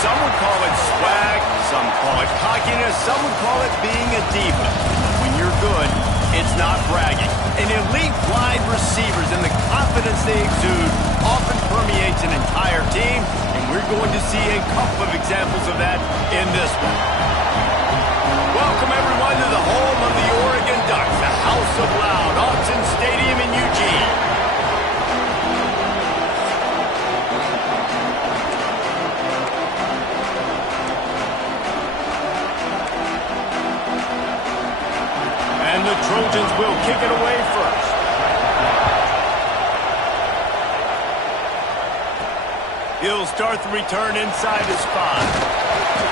Some would call it swag, some call it cockiness, some would call it being a diva. When you're good, it's not bragging. An elite wide receivers and the confidence they exude often permeates an entire team, and we're going to see a couple of examples of that in this one. Welcome, everyone, to the home of the Oregon Ducks, the House of Loud, Autzen Stadium in Eugene. And the Trojans will kick it away first. He'll start the return inside his 5.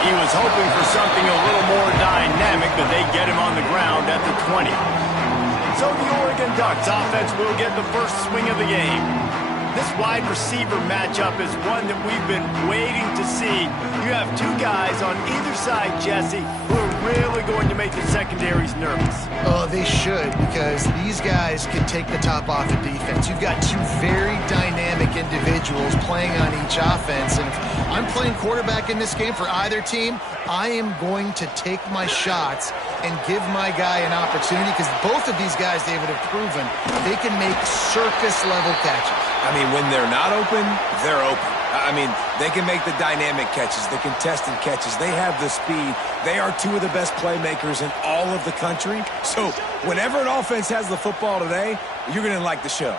He was hoping for something a little more dynamic, but they get him on the ground at the 20. So the Oregon Ducks offense will get the first swing of the game. This wide receiver matchup is one that we've been waiting to see. You have two guys on either side, Jesse, who are really going to make the secondaries nervous. Oh, they should, because these guys can take the top off of defense. You've got two very dynamic individuals playing on each offense, and if I'm playing quarterback in this game for either team, I am going to take my shots and give my guy an opportunity, because both of these guys, David, have proven they can make circus-level catches. I mean, when they're not open, they're open. I mean, they can make the dynamic catches, the contested catches. They have the speed. They are two of the best playmakers in all of the country. So whenever an offense has the football today, you're going to like the show.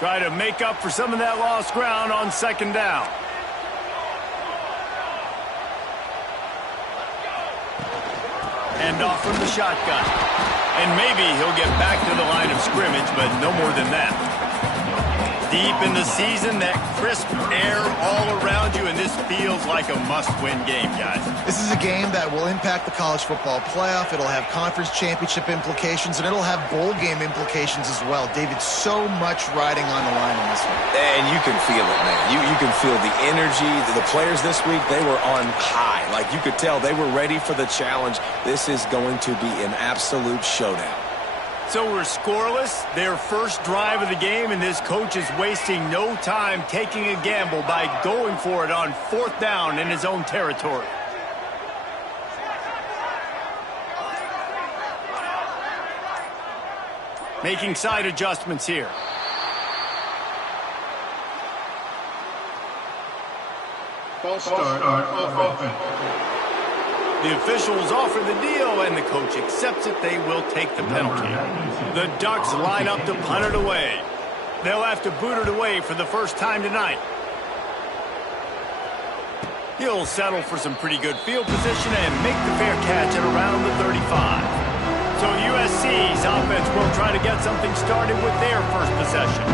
Try to make up for some of that lost ground on second down. Hand off from the shotgun. And maybe he'll get back to the line of scrimmage, but no more than that. Deep in the season, that crisp air all around you, and this feels like a must-win game, guys. This is a game that will impact the college football playoff. It'll have conference championship implications, and it'll have bowl game implications as well. David, so much riding on the line in this one. And you can feel it, man. You can feel the energy. The players this week, they were on high. Like, you could tell they were ready for the challenge. This is going to be an absolute showdown. So we're scoreless, their first drive of the game, and this coach is wasting no time taking a gamble by going for it on 4th down in his own territory. Making side adjustments here. False start on offense. The officials offer the deal, and the coach accepts it. They will take the penalty. The Ducks line up to punt it away. They'll have to boot it away for the first time tonight. He'll settle for some pretty good field position and make the fair catch at around the 35. So USC's offense will try to get something started with their first possession.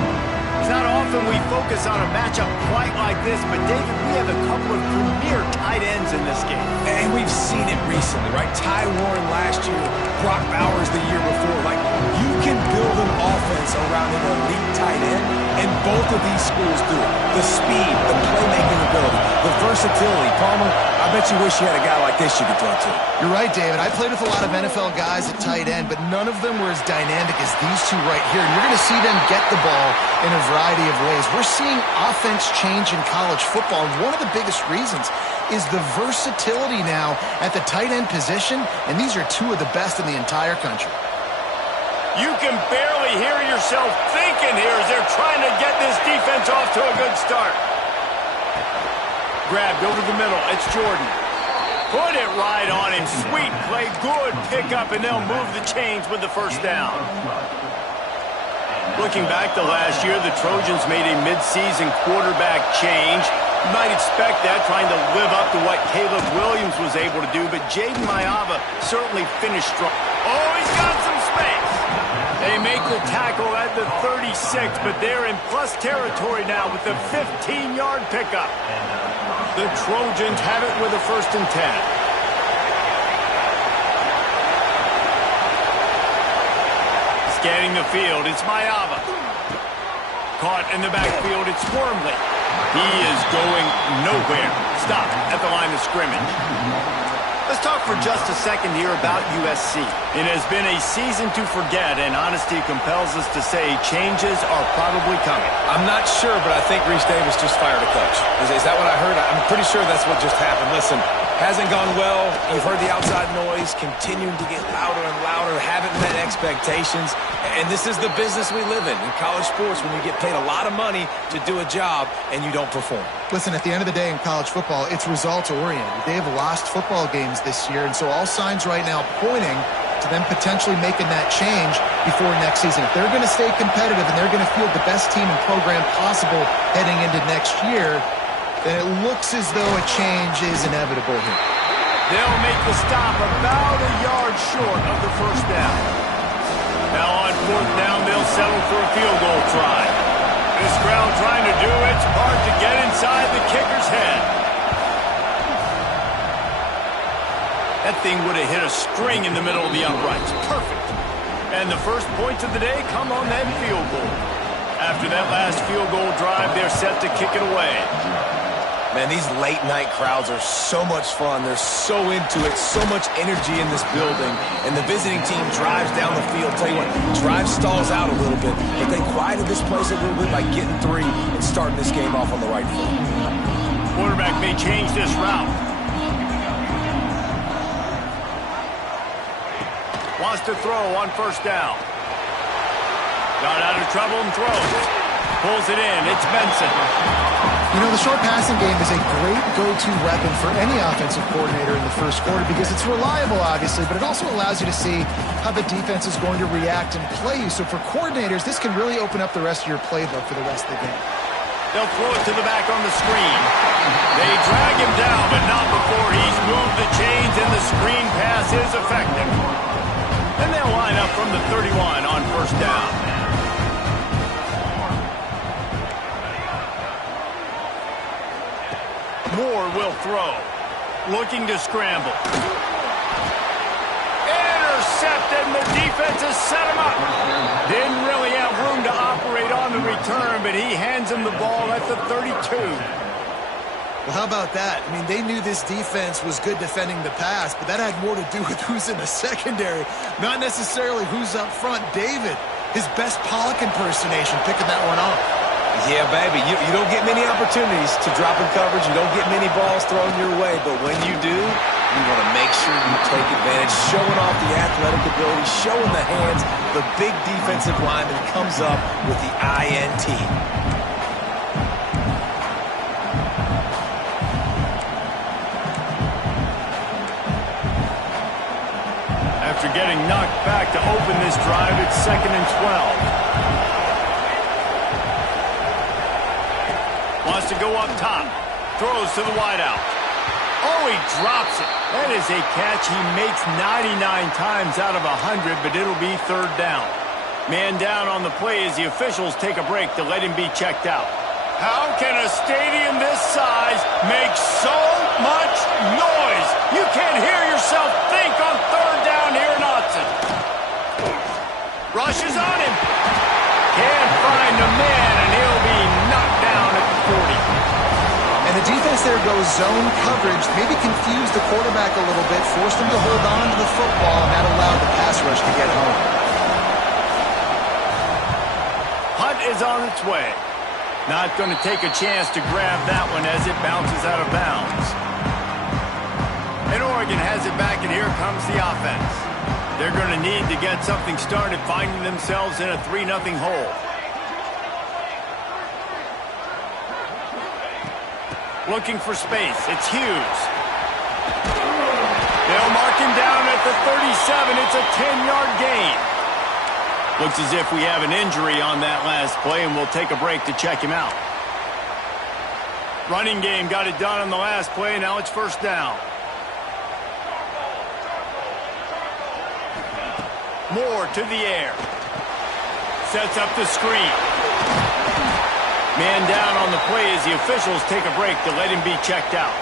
It's not often we focus on a matchup quite like this, but David, we have a couple of premier tight ends in this game. And we've seen it recently, right? Ty Warren last year, Brock Bowers the year before. Like, you can build an offense around an elite tight end, and both of these schools do it. The speed, the playmaking ability, the versatility. Palmer, I bet you wish you had a guy like this you could throw to. You're right, David. I played with a lot of NFL guys at tight end, but none of them were as dynamic as these two right here. And you're going to see them get the ball in a variety of ways. We're seeing offense change in college football, and one of the biggest reasons is the versatility now at the tight end position, and these are two of the best in the entire country. You can barely hear yourself thinking here as they're trying to get this defense off to a good start. Grabbed over the middle. It's Jordan. Put it right on him. Sweet play. Good pickup, and they'll move the chains with the first down. Looking back to last year, the Trojans made a midseason quarterback change. You might expect that, trying to live up to what Caleb Williams was able to do, but Jaden Maiava certainly finished strong. Oh, he's got some space. They make the tackle at the 36, but they're in plus territory now with the 15-yard pickup. The Trojans have it with a 1st and 10. Scanning the field, it's Maiava. Caught in the backfield, it's Wormley. He is going nowhere. Stop at the line of scrimmage. Let's talk for just a second here about USC. It has been a season to forget, and honesty compels us to say changes are probably coming. I'm not sure, but I think Reese Davis just fired a coach. Is that what I heard? I'm pretty sure that's what just happened. Listen, hasn't gone well. You've heard the outside noise, continuing to get louder and louder, haven't met expectations. And this is the business we live in college sports, when you get paid a lot of money to do a job and you don't perform. Listen, at the end of the day in college football, it's results-oriented. They have lost football games this year, and so all signs right now pointing to them potentially making that change before next season. If they're going to stay competitive and they're going to field the best team and program possible heading into next year, then it looks as though a change is inevitable here. They'll make the stop about a yard short of the first down. Now on fourth down, they'll settle for a field goal try. This crowd trying to do its part to get inside the kicker's head. That thing would have hit a string in the middle of the uprights. Perfect. And the first points of the day come on that field goal. After that last field goal drive, they're set to kick it away. Man, these late-night crowds are so much fun. They're so into it, so much energy in this building. And the visiting team drives down the field. Tell you what, drive stalls out a little bit, but they quieted this place a little bit by getting 3 and starting this game off on the right foot. Quarterback may change this route. Wants to throw on first down. Got out of trouble and throws. Pulls it in. It's Benson. You know, the short passing game is a great go-to weapon for any offensive coordinator in the first quarter because it's reliable, obviously, but it also allows you to see how the defense is going to react and play you. So for coordinators, this can really open up the rest of your playbook for the rest of the game. They'll throw it to the back on the screen. They drag him down, but not before he's moved the chains and the screen pass is effective. Then they'll line up from the 31 on first down. Moore will throw. Looking to scramble. Intercepted, and the defense has set him up. Didn't really have room to operate on the return, but he hands him the ball at the 32. Well, how about that? I mean, they knew this defense was good defending the pass, but that had more to do with who's in the secondary, not necessarily who's up front. David, his best Pollock impersonation, picking that one off. Yeah, baby, you don't get many opportunities to drop in coverage. You don't get many balls thrown your way, but when you do, you want to make sure you take advantage, showing off the athletic ability, showing the hands. The big defensive lineman comes up with the INT. After getting knocked back to open this drive, it's 2nd and 12. Wants to go up top. Throws to the wideout. Oh, he drops it. That is a catch he makes 99 times out of 100, but it'll be 3rd down. Man down on the play as the officials take a break to let him be checked out. How can a stadium this size make so much noise? You can't hear yourself think on 3rd down here in Autzen. Rushes on him. Can't find the man, and he'll be knocked down at the 40. And the defense there goes zone coverage, maybe confused the quarterback a little bit, forced him to hold on to the football, and that allowed the pass rush to get home. Hunt is on its way. Not going to take a chance to grab that one as it bounces out of bounds. And Oregon has it back, and here comes the offense. They're going to need to get something started, finding themselves in a 3-0 hole. Looking for space. It's Hughes. They'll mark him down at the 37. It's a 10-yard gain. Looks as if we have an injury on that last play, and we'll take a break to check him out. Running game got it done on the last play. Now it's 1st down. Moore to the air. Sets up the screen. Man down on the play as the officials take a break to let him be checked out.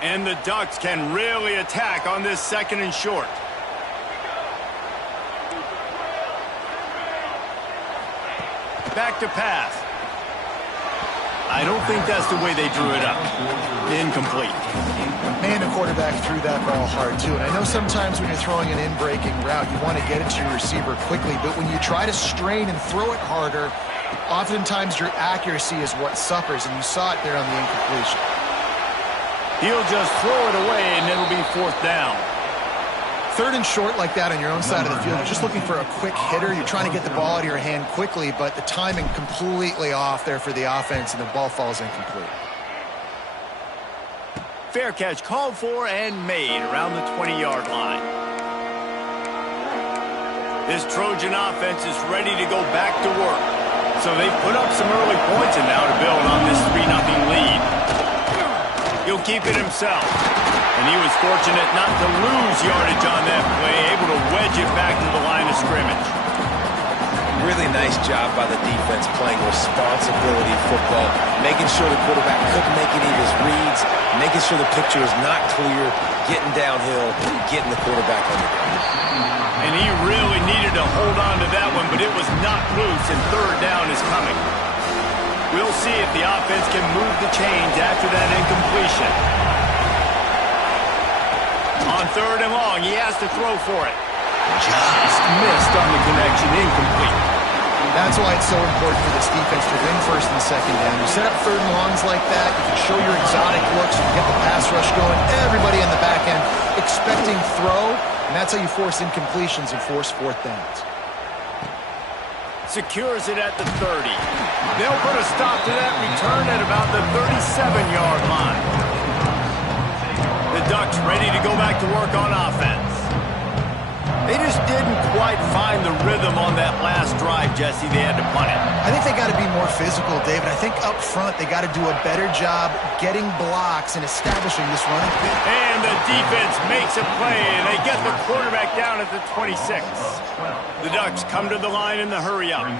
And the Ducks can really attack on this 2nd and short. Back to pass. I don't think that's the way they drew it up. Incomplete. Man, the quarterback threw that ball hard, too. And I know sometimes when you're throwing an in-breaking route, you want to get it to your receiver quickly. But when you try to strain and throw it harder, oftentimes your accuracy is what suffers. And you saw it there on the incompletion. He'll just throw it away, and it'll be 4th down. 3rd and short like that on your own side of the field. You're just looking for a quick hitter. You're trying to get the ball out of your hand quickly, but the timing completely off there for the offense, and the ball falls incomplete. Fair catch called for and made around the 20-yard line. This Trojan offense is ready to go back to work. So they've put up some early points and now to build on this 3-0 lead. He'll keep it himself. And he was fortunate not to lose yardage on that play, able to wedge it back to the line of scrimmage. Really nice job by the defense playing responsibility football, making sure the quarterback couldn't make any of his reads, making sure the picture is not clear, getting downhill, getting the quarterback on the ground. And he really needed to hold on to that one, but it was knocked loose, and 3rd down is coming. We'll see if the offense can move the chains after that incompletion. On 3rd and long, he has to throw for it. Just missed on the connection, incomplete. That's why it's so important for this defense to win 1st and 2nd down. You set up 3rd and longs like that, you can show your exotic looks, you can get the pass rush going, everybody on the back end expecting throw, and that's how you force incompletions and force 4th downs. Secures it at the 30. They'll put a stop to that return at about the 37-yard line. The Ducks ready to go back to work on offense. They just didn't quite find the rhythm on that last drive, Jesse. They had to punt it. I think they got to be more physical, David. I think up front they got to do a better job getting blocks and establishing this running. And the defense makes a play, and they get the quarterback down at the 26. The Ducks come to the line in the hurry-up.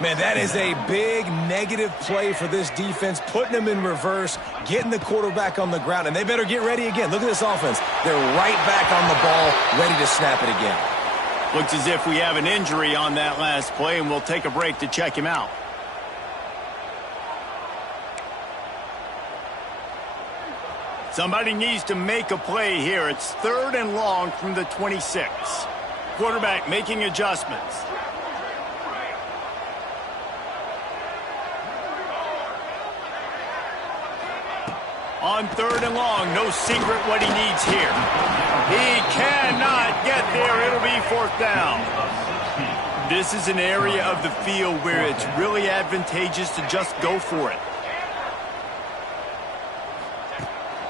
Man, that is a big negative play for this defense, putting them in reverse, getting the quarterback on the ground, and they better get ready again. Look at this offense. They're right back on the ball, ready to snap it again. Looks as if we have an injury on that last play, and we'll take a break to check him out. Somebody needs to make a play here. It's 3rd and long from the 26. Quarterback making adjustments. On 3rd and long, no secret what he needs here. He cannot get there. It'll be 4th down. This is an area of the field where it's really advantageous to just go for it.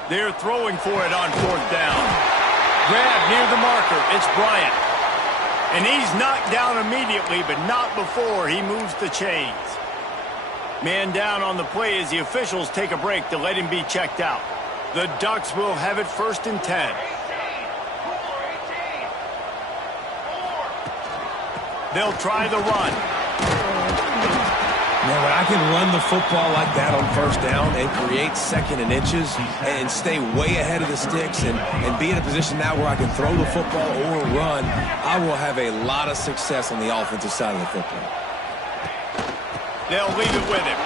They're throwing for it on 4th down. Grab near the marker. It's Bryant. And he's knocked down immediately, but not before he moves the chains. Man down on the play as the officials take a break to let him be checked out. The Ducks will have it 1st and 10. They'll try the run. Man, when I can run the football like that on 1st down and create 2nd and inches and stay way ahead of the sticks and be in a position now where I can throw the football or run, I will have a lot of success on the offensive side of the football. They'll leave it with him.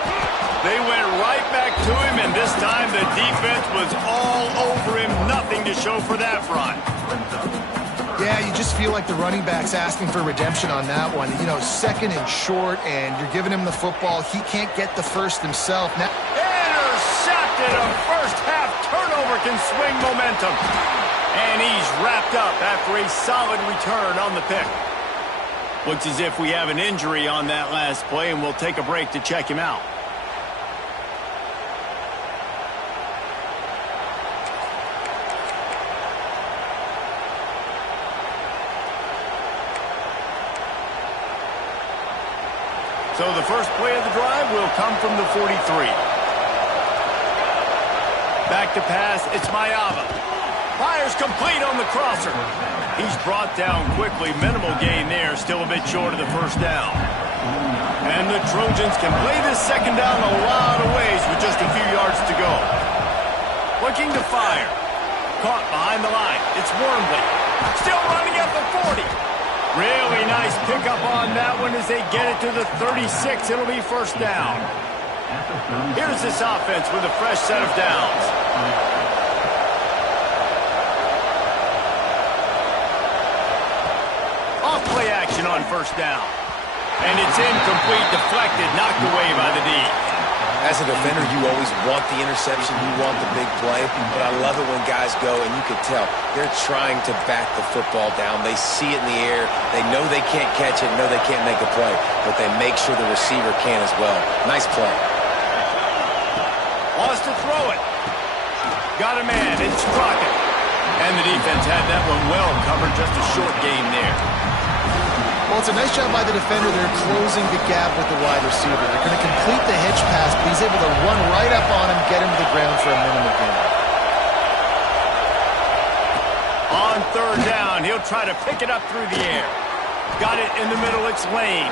They went right back to him, and this time the defense was all over him. Nothing to show for that run. Yeah, you just feel like the running back's asking for redemption on that one. You know, 2nd and short, and you're giving him the football. He can't get the first himself. Now, intercepted. A first-half turnover can swing momentum. And he's wrapped up after a solid return on the pick. Looks as if we have an injury on that last play, and we'll take a break to check him out. So the first play of the drive will come from the 43. Back to pass, it's Mayava. Fires complete on the crosser. He's brought down quickly. Minimal gain there, still a bit short of the 1st down. And the Trojans can play this 2nd down a lot of ways with just a few yards to go. Looking to fire. Caught behind the line. It's Wormley. Still running at the 40. Really nice pickup on that one as they get it to the 36. It'll be 1st down. Here's this offense with a fresh set of downs. Off play action on first down. And it's incomplete, deflected, knocked away by the D. As a defender, you always want the interception, you want the big play, but I love it when guys go, and you can tell, they're trying to back the football down. They see it in the air. They know they can't catch it, know they can't make a play, but they make sure the receiver can as well. Nice play. Wants to throw it. Got a man. It's Crockett. And the defense had that one well covered. Just a short game there. Well, it's a nice job by the defender. They're closing the gap with the wide receiver. They're going to complete the hitch pass, but he's able to run right up on him, get him to the ground for a minimum gain. On third down, he'll try to pick it up through the air. Got it in the middle. It's Lane.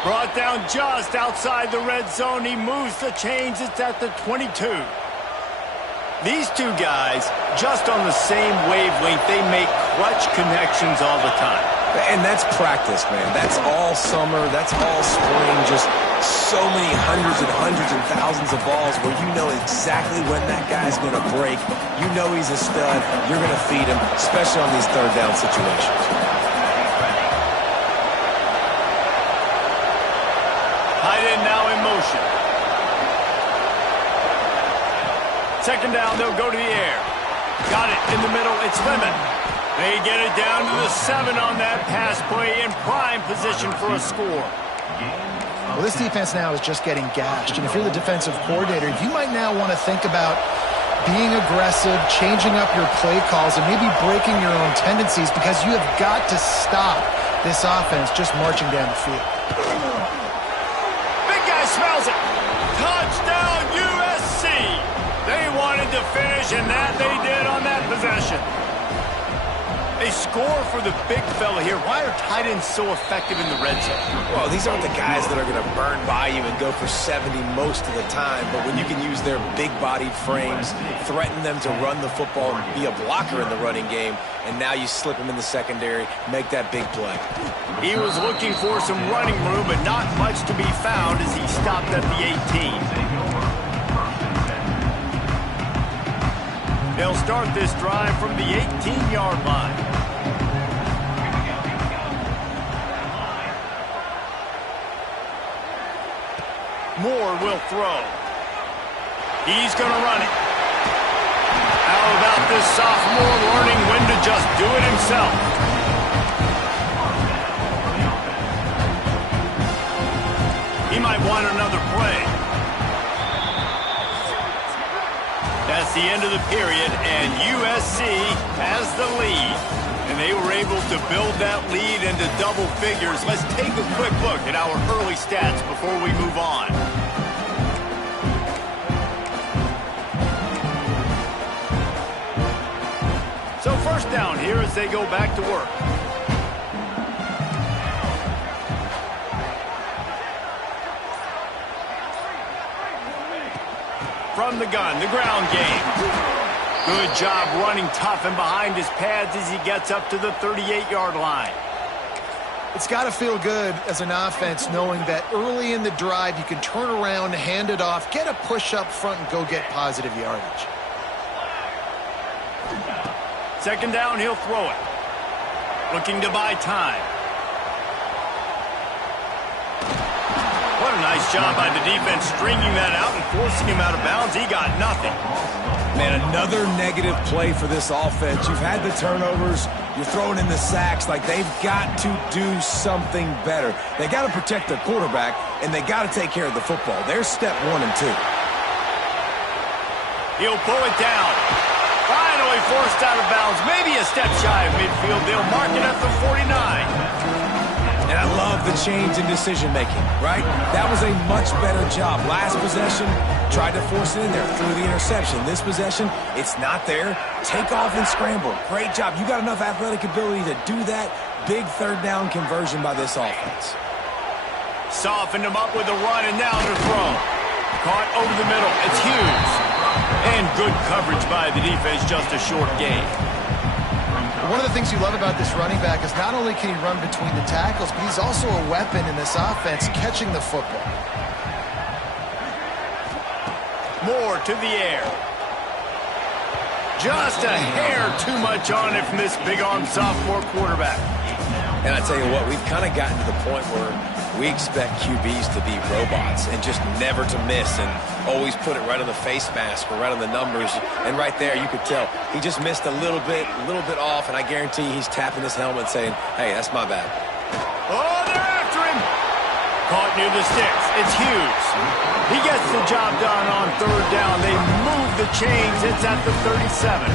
Brought down just outside the red zone. He moves the chains. It's at the 22. These two guys, just on the same wavelength, they make clutch connections all the time. And that's practice, man. That's all summer. That's all spring. Just so many hundreds and thousands of balls where you know exactly when that guy's going to break. You know he's a stud. You're going to feed him, especially on these third down situations. Tight end now in motion. Second down, they'll go to the air. Got it in the middle. It's Lemon. They get it down to the 7 on that pass play in prime position for a score. Well, this defense now is just getting gashed. And if you're the defensive coordinator, you might now want to think about being aggressive, changing up your play calls, and maybe breaking your own tendencies because you have got to stop this offense just marching down the field. Big guy smells it. Touchdown, USC. They wanted to finish, and that they did on that possession. A score for the big fella here. Why are tight ends so effective in the red zone? Well, these aren't the guys that are going to burn by you and go for 70 most of the time, but when you can use their big-bodied frames, threaten them to run the football and be a blocker in the running game, and now you slip them in the secondary, make that big play. He was looking for some running room, but not much to be found as he stopped at the 18. They'll start this drive from the 18-yard line. Moore will throw. He's going to run it. How about this sophomore learning when to just do it himself? He might want another play. That's the end of the period, and USC has the lead. And they were able to build that lead into double figures. Let's take a quick look at our early stats before we move on. So first down here as they go back to work. From the gun, the ground game. Good job running tough and behind his pads as he gets up to the 38-yard line. It's got to feel good as an offense knowing that early in the drive you can turn around, hand it off, get a push up front, and go get positive yardage. Second down, he'll throw it. Looking to buy time. What a nice job by the defense stringing that out and forcing him out of bounds. He got nothing. Man, another negative play for this offense. You've had the turnovers. You're throwing in the sacks. Like, they've got to do something better. They got to protect their quarterback, and they got to take care of the football. There's step 1 and 2. He'll pull it down. Finally forced out of bounds. Maybe a step shy of midfield. They'll mark it at the 49. And I love the change in decision-making, right? That was a much better job. Last possession, tried to force it in there, threw the interception. This possession, it's not there. Take off and scramble. Great job. You got enough athletic ability to do that. Big third down conversion by this offense. Softened him up with a run, and now to throw. Caught over the middle. It's Hughes. And good coverage by the defense, just a short gain. One of the things you love about this running back is not only can he run between the tackles, but he's also a weapon in this offense catching the football. More to the air. Just a hair too much on it from this big-armed sophomore quarterback. And I tell you what, we've kind of gotten to the point where we expect QBs to be robots and just never to miss and always put it right on the face mask or right on the numbers. And right there, you could tell he just missed a little bit off, and I guarantee he's tapping his helmet saying, hey, that's my bad. Oh, they're after him. Caught near the sticks. It's Hughes. He gets the job done on third down. They move the chains. It's at the 37.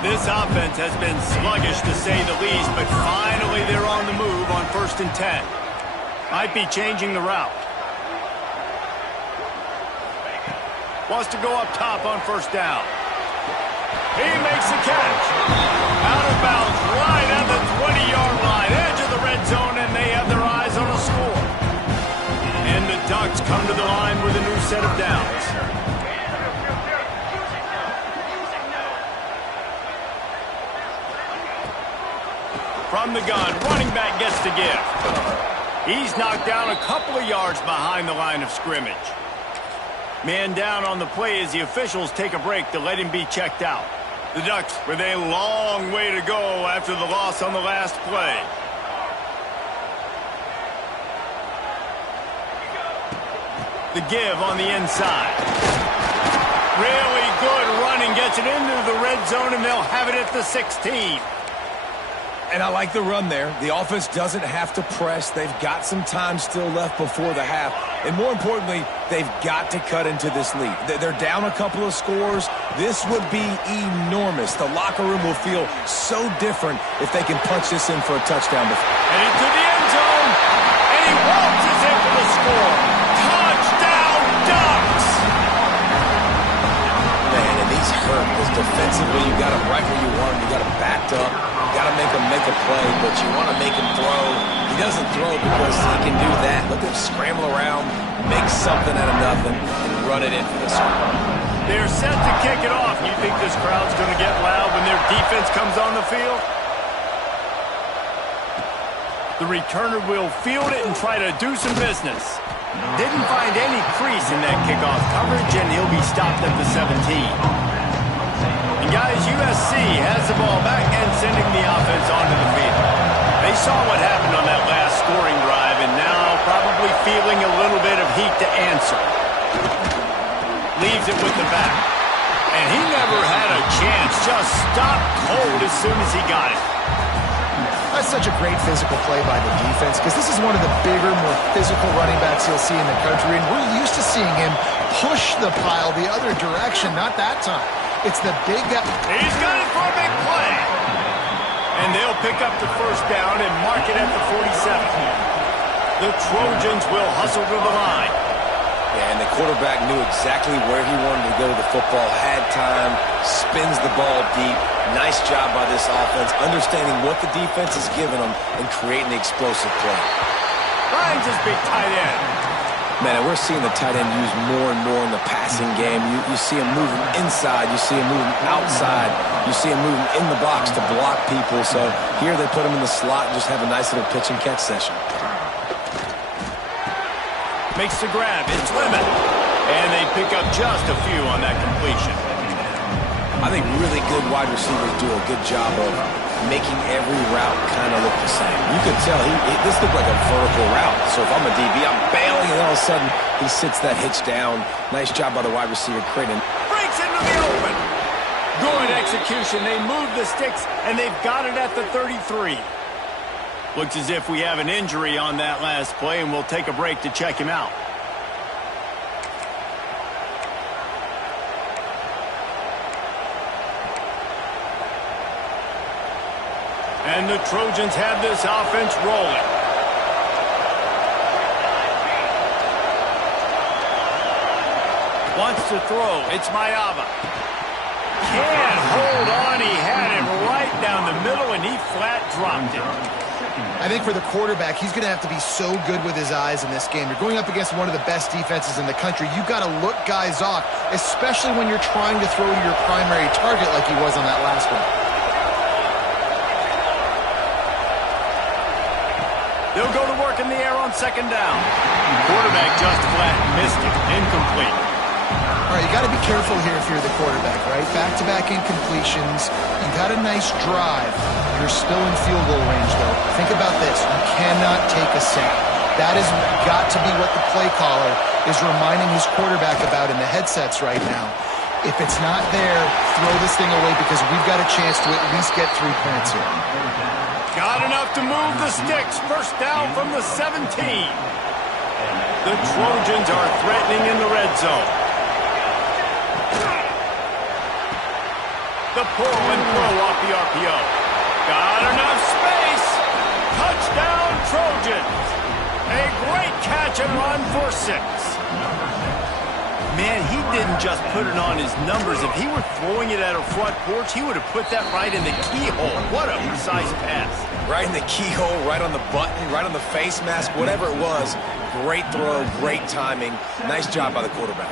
This offense has been sluggish, to say the least, but finally they're on the move on 1st and 10. Might be changing the route. Wants to go up top on 1st down. He makes the catch. Out of bounds, right at the 20-yard line, edge of the red zone, and they have their eyes on a score. And the Ducks come to the line with a new set of downs. From the gun, running back gets to give. He's knocked down a couple of yards behind the line of scrimmage. Man down on the play as the officials take a break to let him be checked out. The Ducks with a long way to go after the loss on the last play. The give on the inside. Really good running, gets it into the red zone, and they'll have it at the 16. And I like the run there. The offense doesn't have to press. They've got some time still left before the half. And more importantly, they've got to cut into this lead. They're down a couple of scores. This would be enormous. The locker room will feel so different if they can punch this in for a touchdown. And into the end zone. And he waltzes in for the score. Touchdown, Ducks! Man, and he's hurt because defensively you got him right where you want him. You got him backed up. Got to make him make a play, but you want to make him throw. He doesn't throw because he can do that. Look at him scramble around, make something out of nothing, and run it in for the score. They're set to kick it off. You think this crowd's going to get loud when their defense comes on the field? The returner will field it and try to do some business. Didn't find any crease in that kickoff coverage, and he'll be stopped at the 17. And guys, USC has the ball back and sending the offense onto the field. They saw what happened on that last scoring drive and now probably feeling a little bit of heat to answer. Leaves it with the back. And he never had a chance. Just stopped cold as soon as he got it. That's such a great physical play by the defense because this is one of the bigger, more physical running backs you'll see in the country, and we're used to seeing him push the pile the other direction, not that time. It's the big guy. He's got it for a big play. And they'll pick up the 1st down and mark it at the 47. The Trojans will hustle to the line. Yeah, and the quarterback knew exactly where he wanted to go with the football, had time, spins the ball deep. Nice job by this offense, understanding what the defense is giving them and creating the explosive play. Finds his big tight end. Man, and we're seeing the tight end used more and more in the passing game. You see him moving inside. You see him moving outside. You see him moving in the box to block people. So here they put him in the slot and just have a nice little pitch and catch session. Makes the grab. It's Lemon. And they pick up just a few on that completion. I think really good wide receivers do a good job of making every route kind of look the same. You could tell this looked like a vertical route. So if I'm a DB, I'm bailing, and all of a sudden he sits that hitch down. Nice job by the wide receiver, Creighton. Breaks into the open. Good execution. They move the sticks, and they've got it at the 33. Looks as if we have an injury on that last play, and we'll take a break to check him out. And the Trojans have this offense rolling. Wants to throw. It's Mayava. Can't hold on. He had it right down the middle, and he flat dropped it. I think for the quarterback, he's going to have to be so good with his eyes in this game. You're going up against one of the best defenses in the country. You've got to look guys off, especially when you're trying to throw to your primary target like he was on that last one. They'll go to work in the air on 2nd down. Quarterback just flat missed it. Incomplete. All right, you got to be careful here if you're the quarterback, right? Back-to-back incompletions. You got a nice drive. You're still in field goal range, though. Think about this. You cannot take a sack. That has got to be what the play caller is reminding his quarterback about in the headsets right now. If it's not there, throw this thing away because we've got a chance to at least get 3 points here. Got enough to move the sticks. First down from the 17. The Trojans are threatening in the red zone. The pull and throw off the RPO. Got enough space. Touchdown, Trojans. A great catch and run for 6. Man, he didn't just put it on his numbers. If he were throwing it at a front porch, he would have put that right in the keyhole. What a precise pass. Right in the keyhole, right on the button, right on the face mask, whatever it was. Great throw, great timing. Nice job by the quarterback.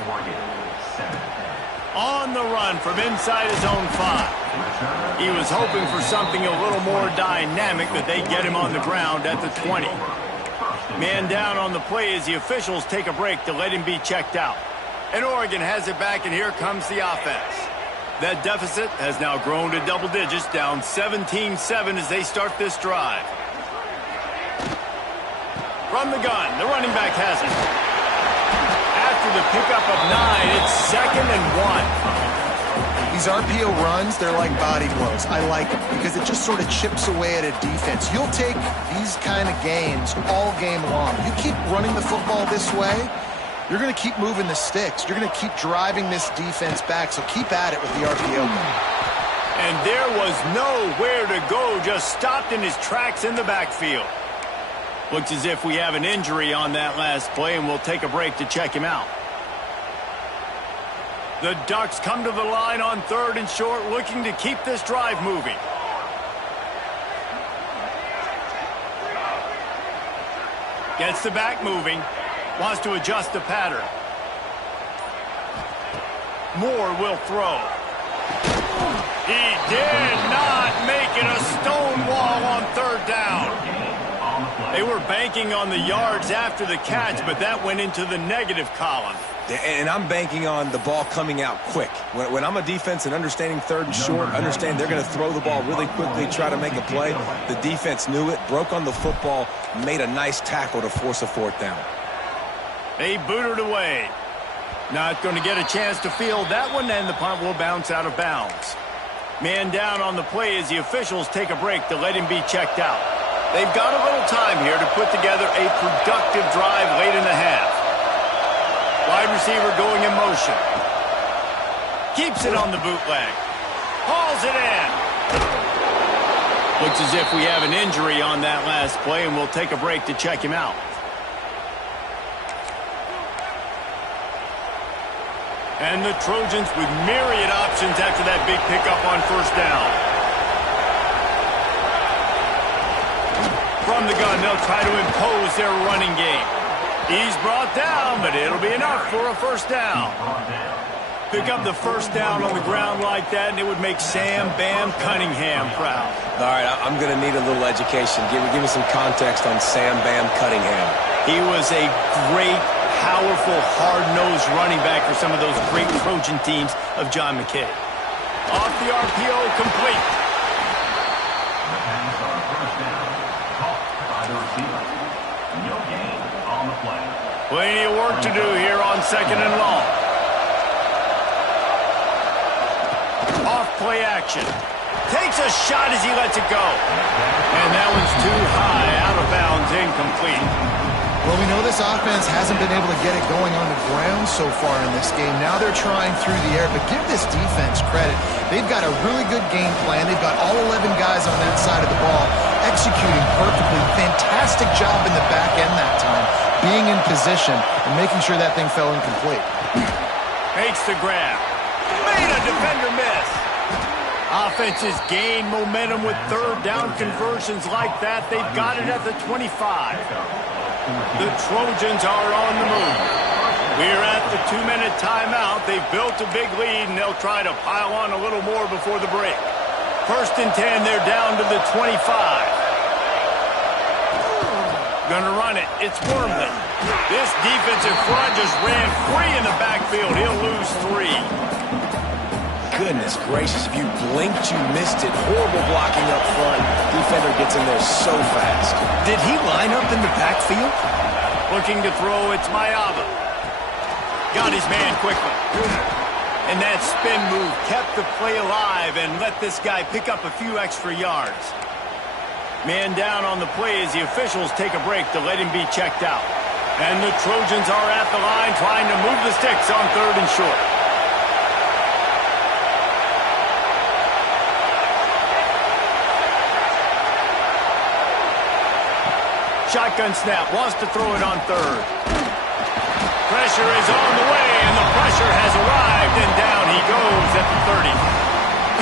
On the run from inside his own 5. He was hoping for something a little more dynamic, but they get him on the ground at the 20. Man down on the play as the officials take a break to let him be checked out. And Oregon has it back, and here comes the offense. That deficit has now grown to double digits, down 17-7 as they start this drive. From the gun, the running back has it. After the pickup of 9, it's 2nd and 1. These RPO runs, they're like body blows. I like them because it just sort of chips away at a defense. You'll take these kind of games all game long. You keep running the football this way, you're going to keep moving the sticks. You're going to keep driving this defense back, so keep at it with the RPO. And there was nowhere to go, just stopped in his tracks in the backfield. Looks as if we have an injury on that last play, and we'll take a break to check him out. The Ducks come to the line on 3rd and short, looking to keep this drive moving. Gets the back moving. Wants to adjust the pattern. Moore will throw. He did not make it. A stone wall on 3rd down. They were banking on the yards after the catch, but that went into the negative column. And I'm banking on the ball coming out quick. When I'm a defense and understanding 3rd and short, understand they're going to throw the ball really quickly, try to make a play. The defense knew it, broke on the football, made a nice tackle to force a 4th down. They booted away. Not going to get a chance to field that one, and the punt will bounce out of bounds. Man down on the play as the officials take a break to let him be checked out. They've got a little time here to put together a productive drive late in the half. Wide receiver going in motion. Keeps it on the bootleg. Hauls it in. Looks as if we have an injury on that last play, and we'll take a break to check him out. And the Trojans with myriad options after that big pickup on 1st down. From the gun, they'll try to impose their running game. He's brought down, but it'll be enough for a 1st down. Pick up the 1st down on the ground like that, and it would make Sam Bam Cunningham proud. All right, I'm going to need a little education. Give me some context on Sam Bam Cunningham. He was a great, powerful, hard-nosed running back for some of those great Trojan teams of John McKay. Off the RPO, complete. Plenty of work to do here on 2nd and long. Off play action. Takes a shot as he lets it go. And that one's too high, out of bounds, incomplete. Well, we know this offense hasn't been able to get it going on the ground so far in this game. Now they're trying through the air, but give this defense credit. They've got a really good game plan. They've got all 11 guys on that side of the ball executing perfectly. Fantastic job in the back end that time, being in position and making sure that thing fell incomplete. Makes the grab. Made a defender miss. Offenses gain momentum with 3rd down conversions like that. They've got it at the 25. The Trojans are on the move. We're at the 2-minute timeout. They've built a big lead, and they'll try to pile on a little more before the break. 1st and 10, they're down to the 25. Gonna run it. It's Wormley. This defensive front just ran free in the backfield. He'll lose 3. Goodness gracious, if you blinked, you missed it. Horrible blocking up front. Defender gets in there so fast. Did he line up in the backfield? Looking to throw, it's Mayava. Got his man quickly. And that spin move kept the play alive and let this guy pick up a few extra yards. Man down on the play as the officials take a break to let him be checked out. And the Trojans are at the line trying to move the sticks on 3rd and short. Shotgun snap, wants to throw it on 3rd. Pressure is on the way, and the pressure has arrived, and down he goes at the 30.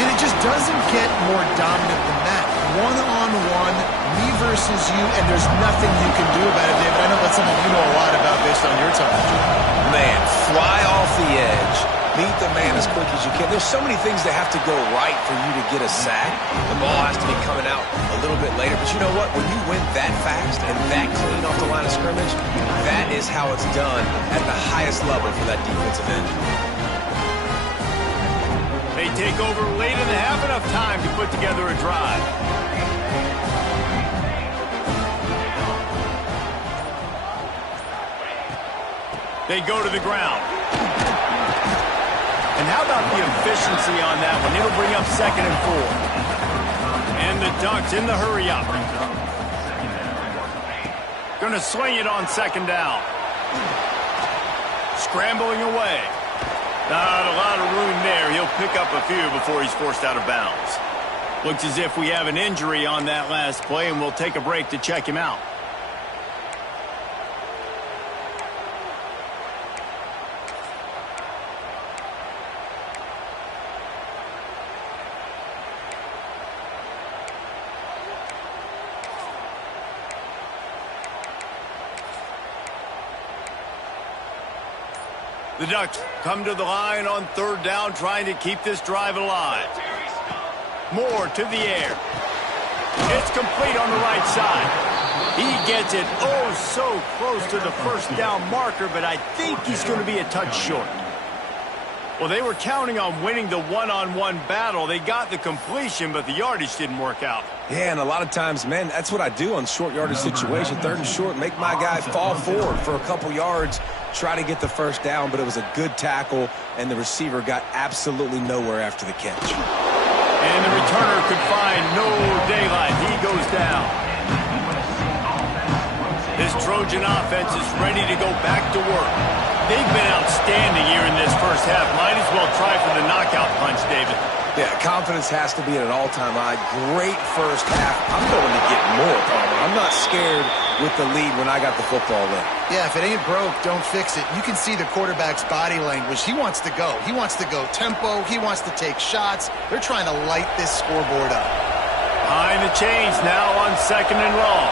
And it just doesn't get more dominant than that. One-on-one, me versus you, and there's nothing you can do about it, David. I know that's something you know a lot about based on your time. Man, fly off the edge. Meet the man as quick as you can. There's so many things that have to go right for you to get a sack. The ball has to be coming out a little bit later. But you know what? When you win that fast and that clean off the line of scrimmage, that is how it's done at the highest level for that defensive end. They take over late in the half, enough time to put together a drive. They go to the ground. And how about the efficiency on that one? It'll bring up 2nd and 4. And the Ducks in the hurry up. Gonna swing it on 2nd down. Scrambling away. Not a lot of room there. He'll pick up a few before he's forced out of bounds. Looks as if we have an injury on that last play, and we'll take a break to check him out. The Ducks come to the line on 3rd down, trying to keep this drive alive. Moore to the air. It's complete on the right side. He gets it oh so close to the 1st down marker, but I think he's going to be a touch short. Well, they were counting on winning the one-on-one battle. They got the completion, but the yardage didn't work out. Yeah, and a lot of times, man, that's what I do on short yardage situation. 3rd and short, make my guy fall forward for a couple yards, try to get the 1st down, but it was a good tackle, and the receiver got absolutely nowhere after the catch. And the returner could find no daylight. He goes down. This Trojan offense is ready to go back to work. They've been outstanding here in this first half. Might as well try for the knockout punch, David. Yeah, confidence has to be at an all-time high. Great first half. I'm going to get more, Palmer. I'm not scared with the lead when I got the football in. Yeah, if it ain't broke, don't fix it. You can see the quarterback's body language. He wants to go. He wants to go tempo. He wants to take shots. They're trying to light this scoreboard up. Behind the chains now on 2nd and long.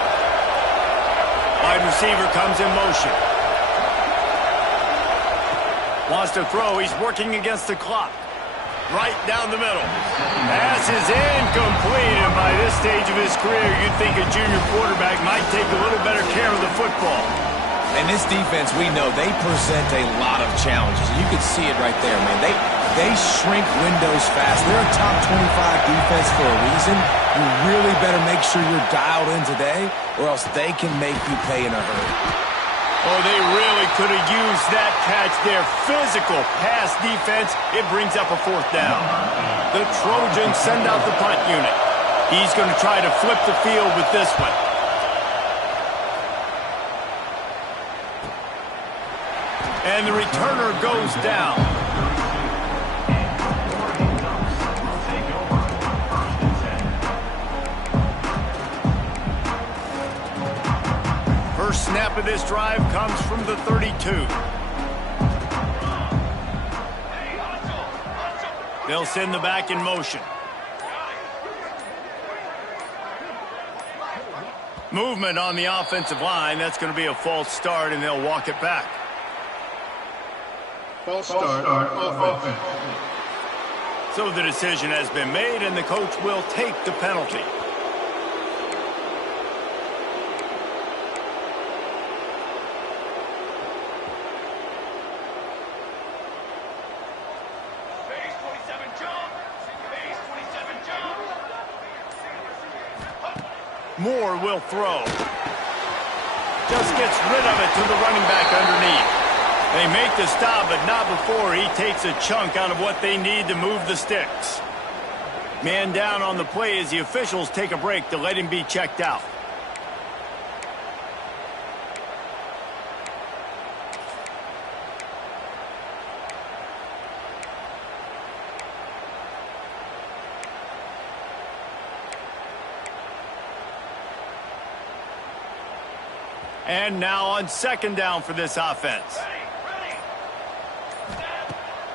Wide receiver comes in motion. Wants to throw. He's working against the clock. Right down the middle. Pass is incomplete, and by this stage of his career, you'd think a junior quarterback might take a little better care of the football. And this defense, we know, they present a lot of challenges. You can see it right there, man. They shrink windows fast. They're a top 25 defense for a reason. You really better make sure you're dialed in today, or else they can make you pay in a hurry. Oh, they really could have used that catch there. Physical pass defense. It brings up a 4th down. The Trojans send out the punt unit. He's going to try to flip the field with this one. And the returner goes down. First snap of this drive comes from the 32. They'll send the back in motion. Movement on the offensive line. That's going to be a false start, and they'll walk it back. False start on offense. So the decision has been made, and the coach will take the penalty. Moore will throw. Just gets rid of it to the running back underneath. They make the stop, but not before he takes a chunk out of what they need to move the sticks. Man down on the play as the officials take a break to let him be checked out. And now on second down for this offense.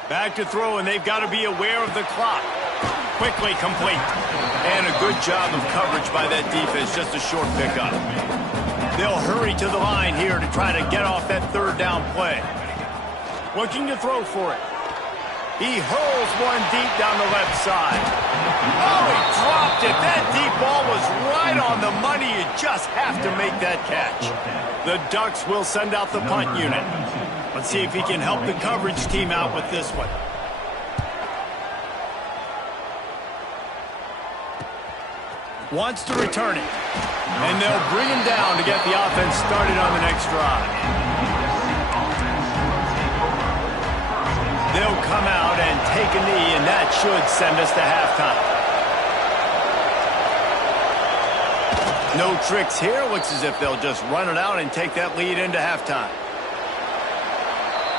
Back to throw, and they've got to be aware of the clock. Quickly complete. And a good job of coverage by that defense, just a short pickup. They'll hurry to the line here to try to get off that third down play. Looking to throw for it. He hurls one deep down the left side. Oh, he dropped it. That deep ball was right on the money. You just have to make that catch. The Ducks will send out the punt unit. Let's see if he can help the coverage team out with this one. Wants to return it. And they'll bring him down to get the offense started on the next drive. They'll come out and take a knee, and that should send us to halftime. No tricks here. Looks as if they'll just run it out and take that lead into halftime.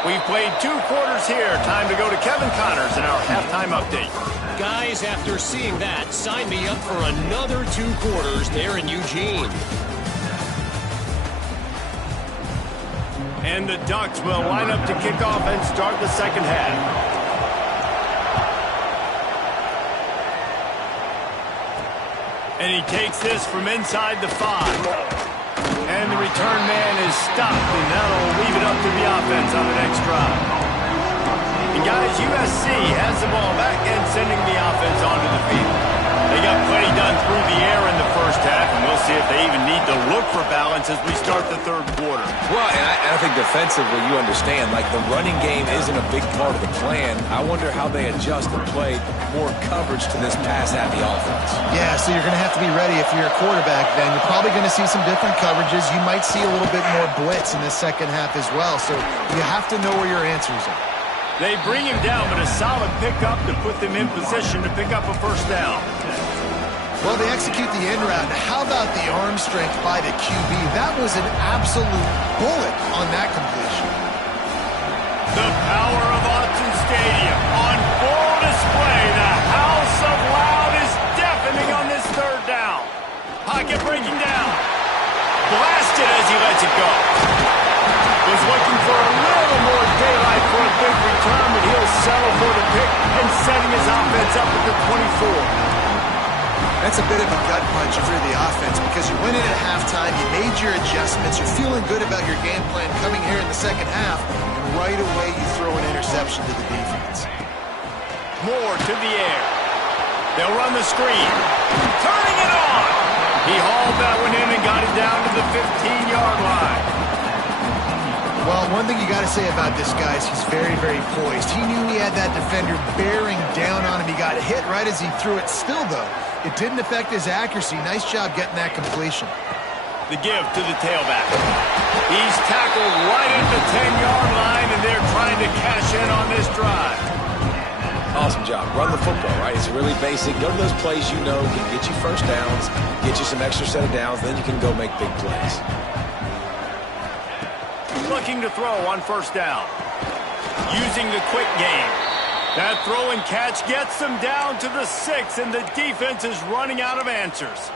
We've played 2 quarters here. Time to go to Kevin Connors in our halftime update. Guys, after seeing that, sign me up for another 2 quarters there in Eugene. And the Ducks will line up to kick off and start the second half. And he takes this from inside the 5. And the return man is stopped, and that'll leave it up to the offense on the next drive. And guys, USC has the ball back and sending the offense onto the field. They got plenty done through the air in the first half, and we'll see if they even need to look for balance as we start the third quarter. Well, and I think defensively, you understand, like the running game isn't a big part of the plan. I wonder how they adjust and play more coverage to this pass-happy offense. Yeah, so you're going to have to be ready if you're a quarterback then. You're probably going to see some different coverages. You might see a little bit more blitz in the second half as well, so you have to know where your answers are. They bring him down, but a solid pickup to put them in position to pick up a first down. Well, they execute the end route. How about the arm strength by the QB? That was an absolute bullet on that completion. The power of Autzen Stadium on full display. The house of loud is deafening on this third down. Pocket breaking down. Blasted as he lets it go. Was looking for a little more daylight for a big return, but he'll settle for the pick and setting his offense up at the 24. That's a bit of a gut punch if you're the offense because you went in at halftime, you made your adjustments, you're feeling good about your game plan coming here in the second half, and right away you throw an interception to the defense. Moore to the air. They'll run the screen. Turning it on. He hauled that one in and got it down to the 15-yard line. Well, one thing you got to say about this guy is he's very, very poised. He knew he had that defender bearing down on him. He got hit right as he threw it. Still, though, it didn't affect his accuracy. Nice job getting that completion. The give to the tailback. He's tackled right at the 10-yard line, and they're trying to cash in on this drive. Awesome job. Run the football, right? It's really basic. Go to those plays you know can get you first downs, get you some extra set of downs, then you can go make big plays. Looking to throw on first down. Using the quick game. That throw and catch gets them down to the 6, and the defense is running out of answers.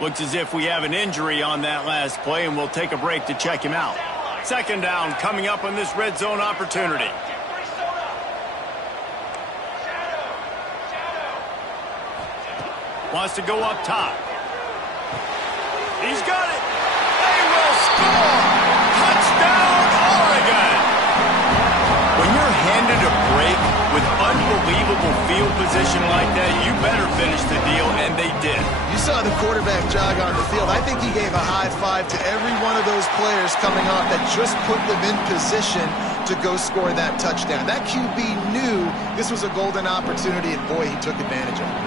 Looks as if we have an injury on that last play, and we'll take a break to check him out. Second down coming up on this red zone opportunity. Wants to go up top. He's got it. They will score. Touchdown, Oregon. When you're handed a break with unbelievable field position like that, you better finish the deal, and they did. You saw the quarterback jog on the field. I think he gave a high five to every one of those players coming off that just put them in position to go score that touchdown. That QB knew this was a golden opportunity, and boy, he took advantage of it.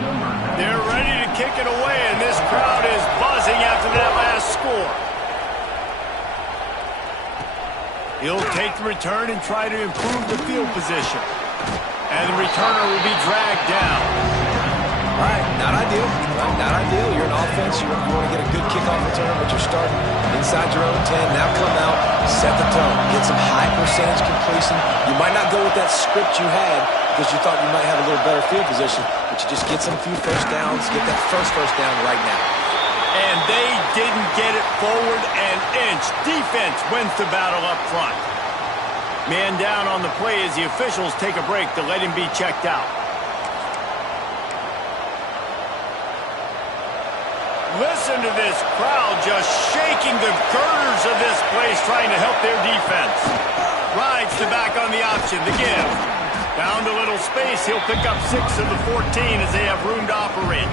They're ready to kick it away, and this crowd is buzzing after that last score. He'll take the return and try to improve the field position. And the returner will be dragged down. All right, not ideal. Not ideal. You're an offense. You want to get a good kickoff return, but you're starting inside your own 10. Now come out, set the tone. Get some high percentage completion. You might not go with that script you had because you thought you might have a little better field position, but you just get some few first downs, get that first down right now. And they didn't get it forward an inch. Defense wins the battle up front. Man down on the play as the officials take a break to let him be checked out. Listen to this crowd just shaking the girders of this place trying to help their defense. Rides to back on the option, the give. Found a little space, he'll pick up 6 of the 14 as they have room to operate.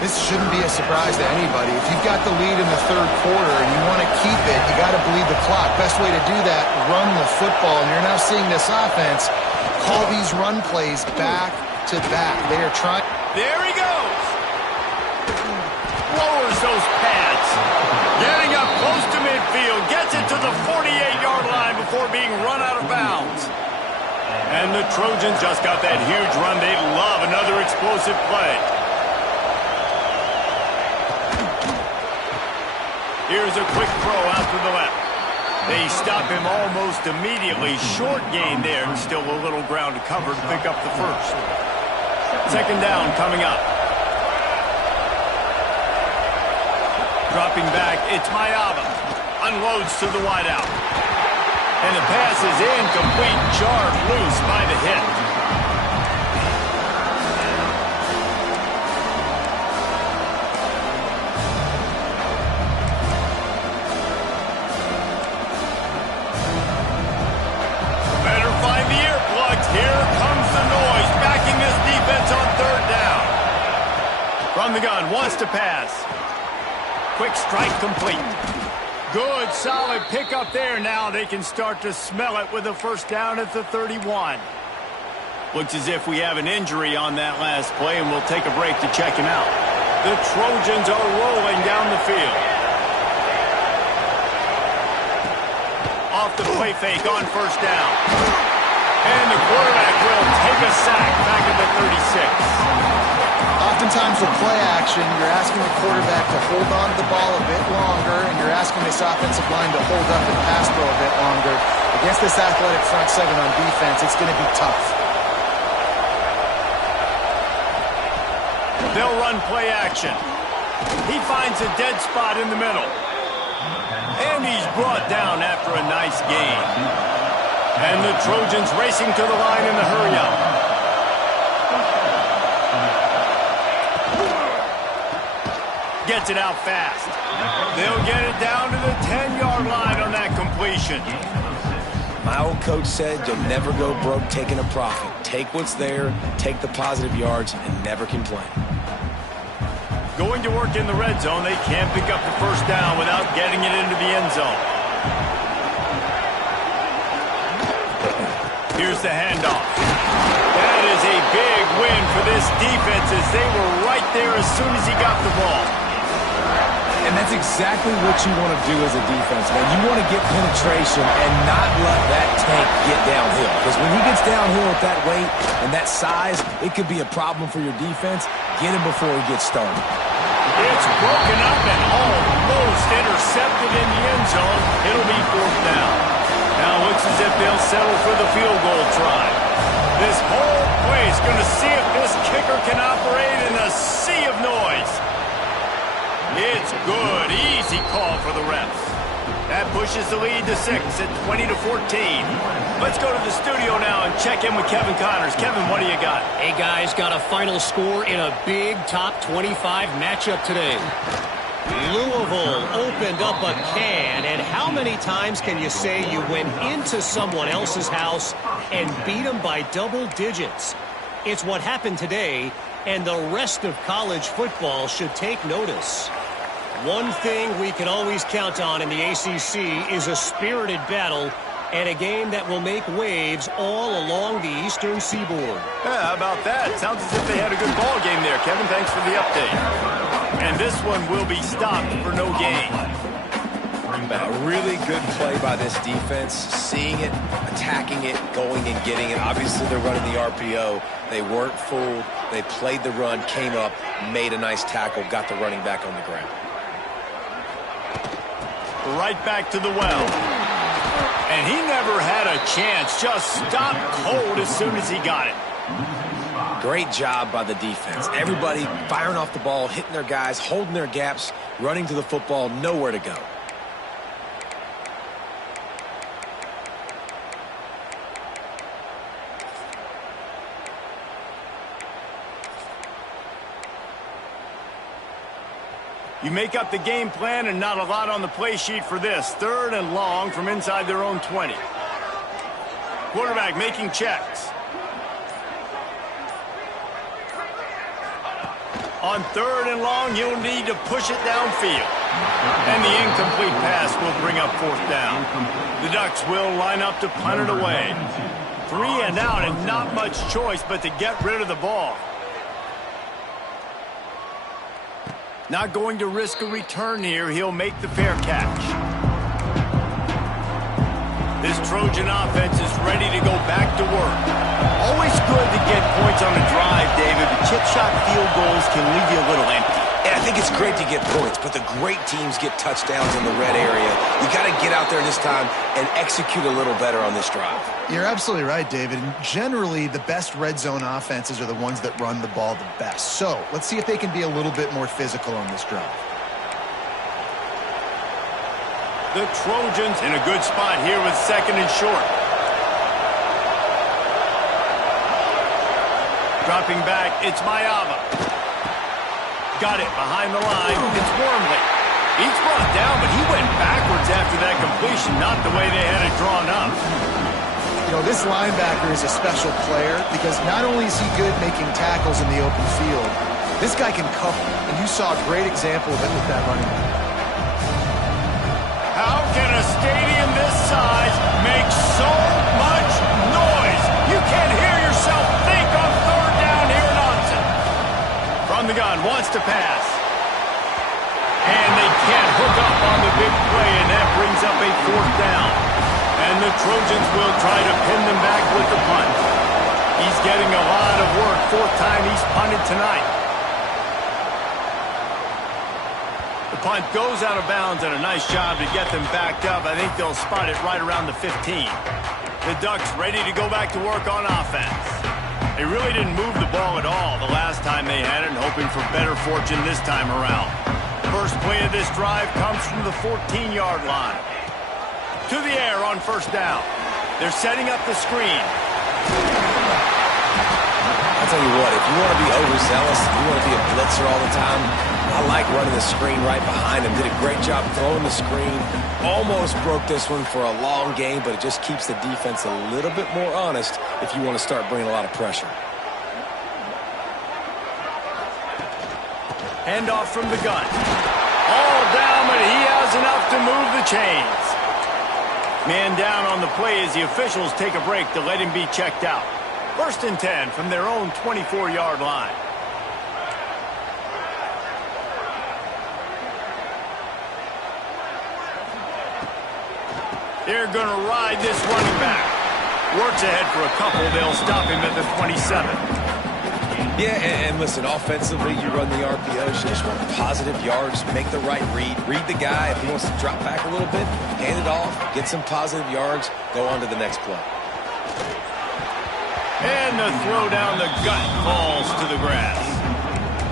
This shouldn't be a surprise to anybody. If you've got the lead in the third quarter and you want to keep it, you got to bleed the clock. Best way to do that, run the football. And you're now seeing this offense call these run plays back to back. They are trying. There he goes. Lowers those pads. Getting up close to midfield. Gets it to the 48-yard line before being run out of bounds. And the Trojans just got that huge run. They love another explosive play. Here's a quick throw out to the left. They stop him almost immediately. Short gain there. Still a little ground to cover to pick up the first. Second down coming up. Dropping back, it's Mayaba. Unloads to the wideout. And the pass is incomplete. Jarred loose by the hit. Here comes the noise, backing this defense on third down. From the gun, wants to pass. Quick strike complete. Good, solid pickup there. Now they can start to smell it with a first down at the 31. Looks as if we have an injury on that last play, and we'll take a break to check him out. The Trojans are rolling down the field. Off the play fake on first down. And the quarterback will take a sack back at the 36. Oftentimes with play action, you're asking the quarterback to hold on to the ball a bit longer, and you're asking this offensive line to hold up and pass pro a bit longer. Against this athletic front seven on defense, it's going to be tough. They'll run play action. He finds a dead spot in the middle. And he's brought down after a nice gain. And the Trojans racing to the line in the hurry-up. Gets it out fast. They'll get it down to the 10-yard line on that completion. My old coach said you'll never go broke taking a profit. Take what's there, take the positive yards, and never complain. Going to work in the red zone, they can't pick up the first down without getting it into the end zone. Here's the handoff. That is a big win for this defense as they were right there as soon as he got the ball. And that's exactly what you want to do as a defense, man. You want to get penetration and not let that tank get downhill. Because when he gets downhill with that weight and that size, it could be a problem for your defense. Get him before he gets started. It's broken up and almost intercepted in the end zone. It'll be fourth down. Now looks as if they'll settle for the field goal try. This whole play is going to see if this kicker can operate in a sea of noise. It's good. Easy call for the refs. That pushes the lead to 6 at 20-14. Let's go to the studio now and check in with Kevin Connors. Kevin, what do you got? Hey, guys, got a final score in a big top 25 matchup today. Louisville opened up a can, and how many times can you say you went into someone else's house and beat them by double digits? It's what happened today, and the rest of college football should take notice. One thing we can always count on in the ACC is a spirited battle and a game that will make waves all along the Eastern Seaboard. Yeah, how about that? Sounds as if they had a good ball game there, Kevin. Thanks for the update. And this one will be stopped for no gain. A really good play by this defense, seeing it, attacking it, going and getting it. Obviously, they're running the RPO. They weren't fooled. They played the run, came up, made a nice tackle, got the running back on the ground. Right back to the well. And he never had a chance. Just stopped cold as soon as he got it. Great job by the defense. Everybody firing off the ball, hitting their guys, holding their gaps, running to the football, nowhere to go. You make up the game plan and not a lot on the play sheet for this. 3rd and long from inside their own 20. Quarterback making checks. On 3rd and long, you'll need to push it downfield. And the incomplete pass will bring up 4th down. The Ducks will line up to punt it away. 3 and out and not much choice but to get rid of the ball. Not going to risk a return here. He'll make the fair catch. This Trojan offense is ready to go back to work. Always good to get points on a drive, David, but chip shot field goals can leave you a little empty. Yeah, I think it's great to get points, but the great teams get touchdowns in the red area. You got to get out there this time and execute a little better on this drive. You're absolutely right, David. And generally, the best red zone offenses are the ones that run the ball the best. So let's see if they can be a little bit more physical on this drive. The Trojans in a good spot here with 2nd and short. Dropping back, it's Mayava. Got it behind the line. It's Wormley. He's brought down, but he went backwards after that completion, not the way they had it drawn up. You know, this linebacker is a special player because not only is he good making tackles in the open field, this guy can cover. And you saw a great example of it with that running back. How can a stadium this size make so much noise? You can't hear yourself think on 3rd down here in Austin. From the gun, wants to pass. And they can't hook up on the big play, and that brings up a 4th down. And the Trojans will try to pin them back with the punt. He's getting a lot of work. 4th time he's punted tonight. The punt goes out of bounds, and a nice job to get them backed up. I think they'll spot it right around the 15. The Ducks ready to go back to work on offense. They really didn't move the ball at all the last time they had it, and hoping for better fortune this time around. First play of this drive comes from the 14-yard line. To the air on 1st down. They're setting up the screen. I'll tell you what, if you want to be overzealous, if you want to be a blitzer all the time, I like running the screen right behind him. Did a great job throwing the screen. Almost broke this one for a long game, but it just keeps the defense a little bit more honest if you want to start bringing a lot of pressure. Handoff from the gun. All down, but he has enough to move the chains. Man down on the play as the officials take a break to let him be checked out. 1st and 10 from their own 24-yard line. They're going to ride this running back. Works ahead for a couple. They'll stop him at the 27. Yeah, and listen, offensively, you run the RPOs. You just want positive yards, make the right read. Read the guy. If he wants to drop back a little bit, hand it off, get some positive yards, go on to the next play. And the throw down the gut falls to the grass.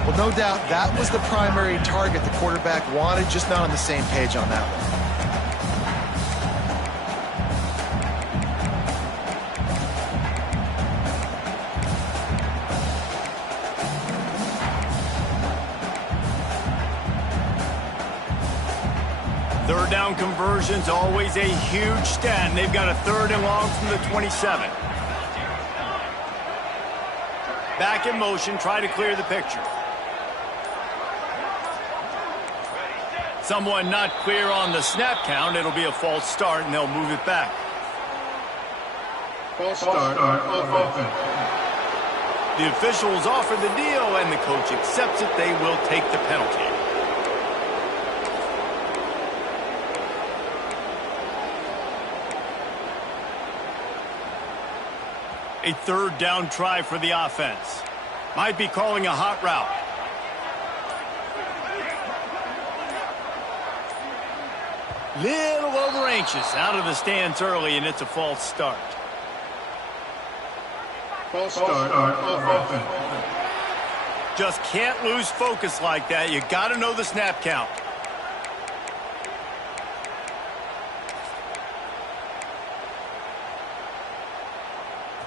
Well, no doubt that was the primary target the quarterback wanted, just not on the same page on that one. Third down conversion's always a huge stat, and they've got a 3rd and long from the 27. Back in motion, try to clear the picture. Someone not clear on the snap count. It'll be a false start, and they'll move it back. False start of offense. The officials offer the deal, and the coach accepts it. They will take the penalty. A third down try for the offense. Might be calling a hot route. Little over anxious, out of the stance early, and it's a false start. False start of offense. Just can't lose focus like that. You got to know the snap count.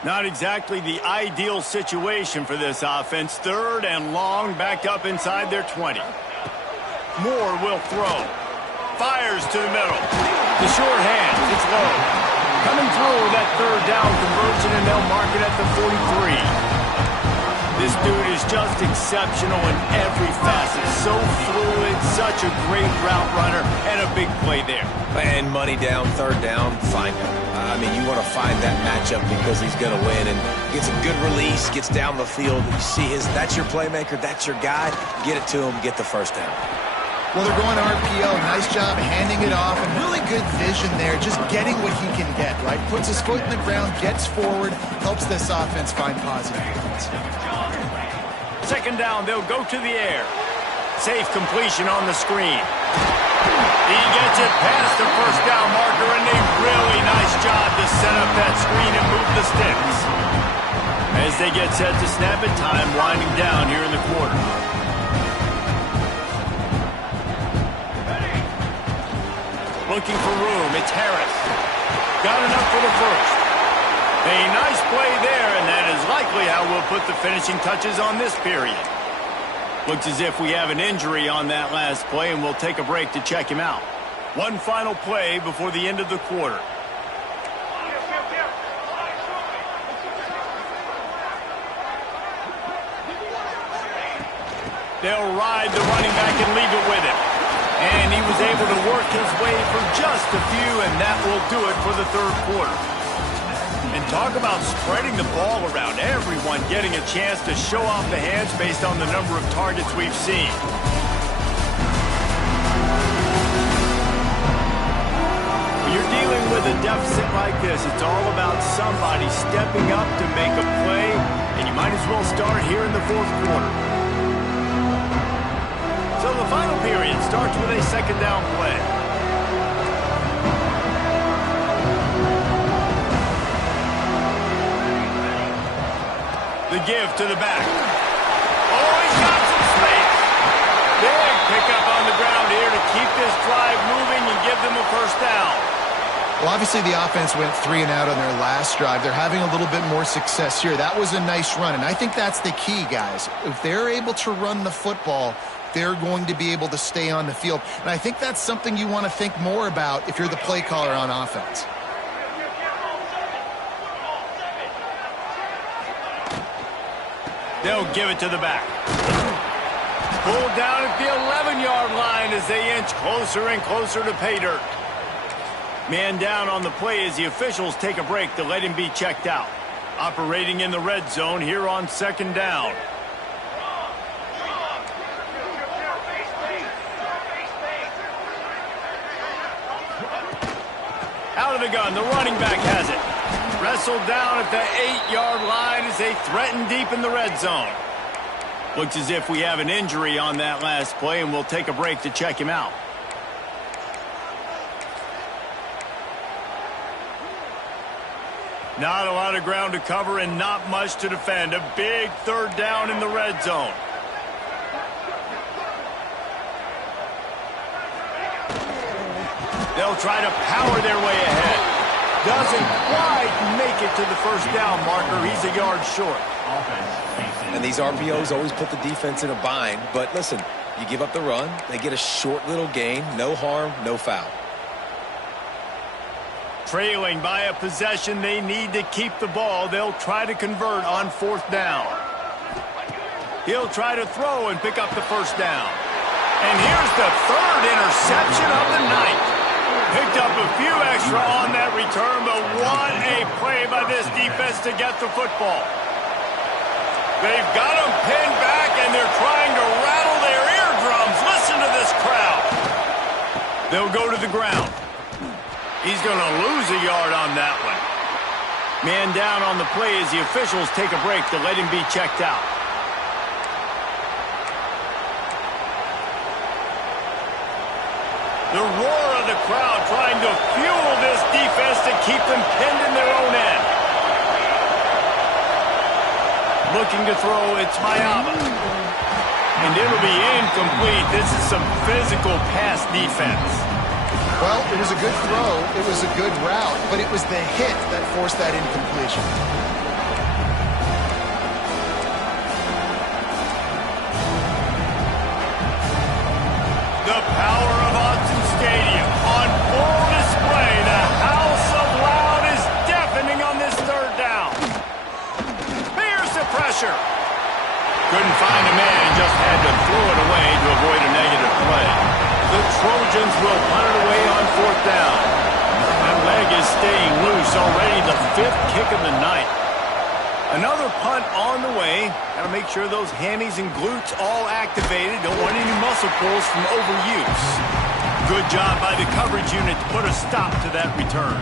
Not exactly the ideal situation for this offense. Third and long, backed up inside their 20. Moore will throw. Fires to the middle. The short hand, it's low. Coming through with that third down conversion, and they'll mark it at the 43. This dude is just exceptional in every facet. So fluid, such a great route runner, and a big play there. And money down, third down, find him. I mean, you want to find that matchup because he's going to win, and gets a good release, gets down the field. You see that's your playmaker, that's your guy. Get it to him, get the first down. Well, they're going RPO. Nice job handing it off, and really good vision there, just getting what he can get, right? Puts his foot in the ground, gets forward, helps this offense find positive points. Second down, they'll go to the air. Safe completion on the screen. He gets it past the first down marker, and a really nice job to set up that screen and move the sticks. As they get set to snap it, time winding down here in the quarter. Looking for room, it's Harris. Got enough for the first. A nice play there, and that is likely how we'll put the finishing touches on this period. Looks as if we have an injury on that last play, and we'll take a break to check him out. One final play before the end of the quarter. They'll ride the running back and leave it with him. And he was able to work his way for just a few, and that will do it for the third quarter. And talk about spreading the ball around, everyone getting a chance to show off the hands based on the number of targets we've seen. When you're dealing with a deficit like this, it's all about somebody stepping up to make a play, and you might as well start here in the fourth quarter. So the final period starts with a second down play. The give to the back. Oh, he's got some space. Big pickup on the ground here to keep this drive moving and give them a first down. Well, obviously the offense went 3 and out on their last drive. They're having a little bit more success here. That was a nice run, and I think that's the key, guys. If they're able to run the football, they're going to be able to stay on the field. And I think that's something you want to think more about if you're the play caller on offense. They'll give it to the back. Pulled down at the 11-yard line as they inch closer and closer to pay dirt. Man down on the play as the officials take a break to let him be checked out. Operating in the red zone here on second down. Out of the gun, the running back has it. Wrestled down at the 8-yard line as they threaten deep in the red zone. Looks as if we have an injury on that last play, and we'll take a break to check him out. Not a lot of ground to cover and not much to defend. A big third down in the red zone. They'll try to power their way ahead. Doesn't quite make it to the first down marker. He's a yard short. And these RPOs always put the defense in a bind. But listen, you give up the run, they get a short little gain. No harm, no foul. Trailing by a possession, they need to keep the ball. They'll try to convert on fourth down. He'll try to throw and pick up the first down. And here's the third interception of the night. Picked up a few extra on that return, but what a play by this defense to get the football. They've got them pinned back, and they're trying to rattle their eardrums. Listen to this crowd. They'll go to the ground. He's going to lose a yard on that one. Man down on the play as the officials take a break to let him be checked out. The roar of the crowd trying to fuel this defense to keep them pinned in their own end. Looking to throw, it's Mayama. And it'll be incomplete. This is some physical pass defense. Well, it was a good throw. It was a good route, but it was the hit that forced that incompletion. The power of Autzen Stadium on full display. The house of loud is deafening on this third down. Here's the pressure. Couldn't find a man and just had to throw it away to avoid a negative play. The Trojans will punt it away on fourth down. That leg is staying loose, already the fifth kick of the night. Another punt on the way. Got to make sure those hammies and glutes all activated. Don't want any muscle pulls from overuse. Good job by the coverage unit to put a stop to that return.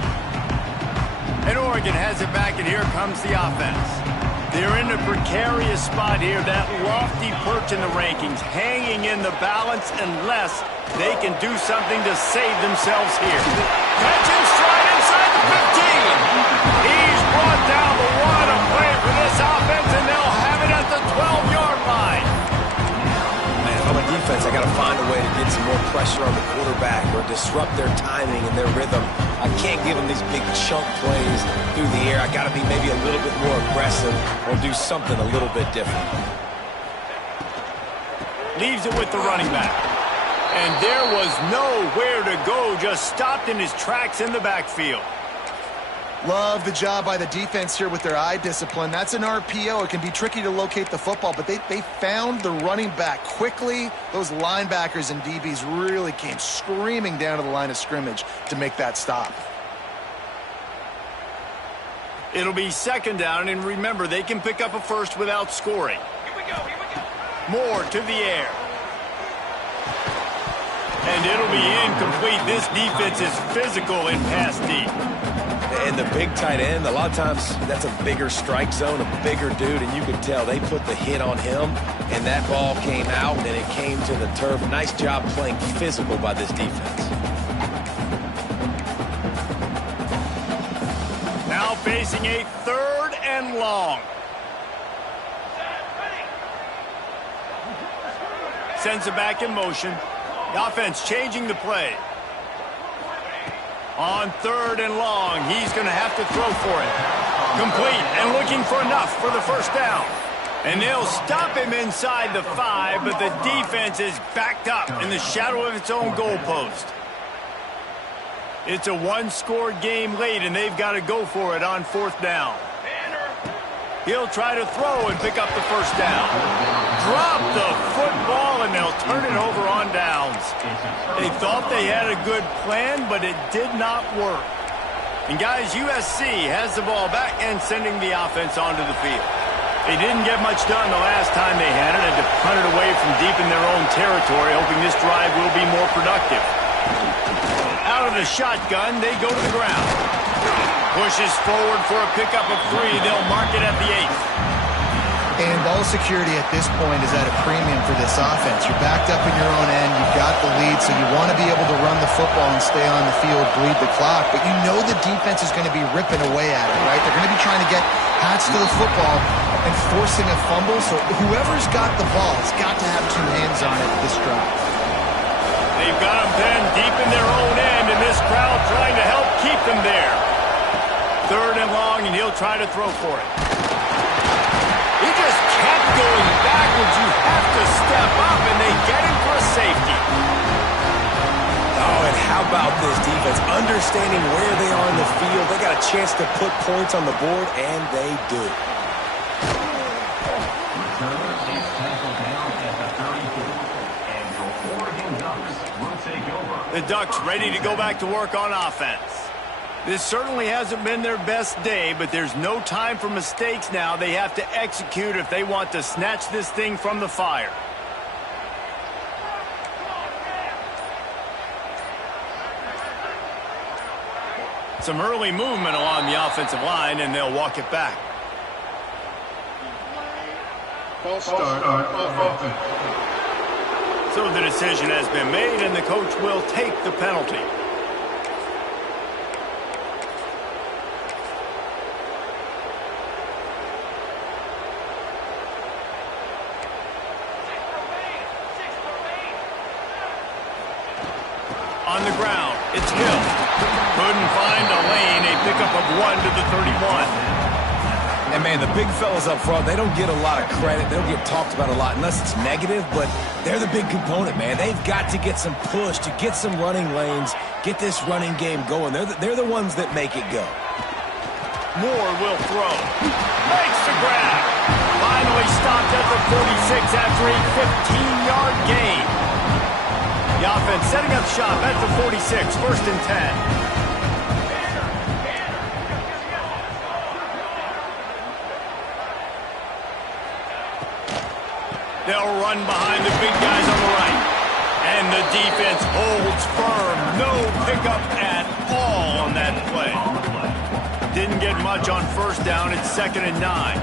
And Oregon has it back, and here comes the offense. They're in a precarious spot here, that lofty perch in the rankings, hanging in the balance unless they can do something to save themselves here. Catch and stride inside the 15. He's brought down the one, a play for this offense, and they'll have it at the 12-yard line. Man, if I'm a defense, I got to find a way to get some more pressure on the quarterback or disrupt their timing and their rhythm. I can't give them these big chunk plays through the air. I got to be maybe a little bit more aggressive or do something a little bit different. Leaves it with the running back. And there was nowhere to go, just stopped in his tracks in the backfield. Love the job by the defense here with their eye discipline. That's an RPO. It can be tricky to locate the football, but they found the running back quickly. Those linebackers and DBs really came screaming down to the line of scrimmage to make that stop. It'll be second down, and remember, they can pick up a first without scoring. Here we go. Moore to the air. And it'll be incomplete. This defense is physical in pass deep. And the big tight end, a lot of times that's a bigger strike zone, a bigger dude, and you could tell they put the hit on him, and that ball came out, and it came to the turf. Nice job playing physical by this defense. Now facing a third and long. Sends it back in motion. The offense changing the play. On third and long, he's going to have to throw for it. Complete and looking for enough for the first down. And they'll stop him inside the 5, but the defense is backed up in the shadow of its own goalpost. It's a one-score game late, and they've got to go for it on fourth down. He'll try to throw and pick up the first down. Drop the football, and they'll turn it over on downs. They thought they had a good plan, but it did not work. And, guys, USC has the ball back and sending the offense onto the field. They didn't get much done the last time they had it, and to punt it away from deep in their own territory, hoping this drive will be more productive. Out of the shotgun, they go to the ground. Pushes forward for a pickup of 3. They'll mark it at the 8th. And ball security at this point is at a premium for this offense. You're backed up in your own end. You've got the lead, so you want to be able to run the football and stay on the field, bleed the clock. But you know the defense is going to be ripping away at it, right? They're going to be trying to get hats to the football and forcing a fumble. So whoever's got the ball has got to have 2 hands on it this drive. They've got them pinned deep in their own end, and this crowd trying to help keep them there. Third and long, and he'll try to throw for it. He just kept going backwards. You have to step up, and they get him for a safety. Oh, and how about this defense? Understanding where they are in the field. They got a chance to put points on the board, and they do. The Ducks ready to go back to work on offense. This certainly hasn't been their best day, but there's no time for mistakes now. They have to execute if they want to snatch this thing from the fire. Some early movement along the offensive line, and they'll walk it back. False start on offense. So the decision has been made, and the coach will take the penalty. On the ground, it's Hill. Couldn't find a lane, a pickup of 1 to the 31. And, man, the big fellas up front, they don't get a lot of credit. They don't get talked about a lot unless it's negative, but they're the big component, man. They've got to get some push, to get some running lanes, get this running game going. They're the ones that make it go. Moore will throw. Makes the grab. Finally stopped at the 46 after a 15-yard gain. The offense setting up shop at the 46, 1st and 10. They'll run behind the big guys on the right. And the defense holds firm. No pickup at all on that play. Didn't get much on 1st down. It's 2nd and 9.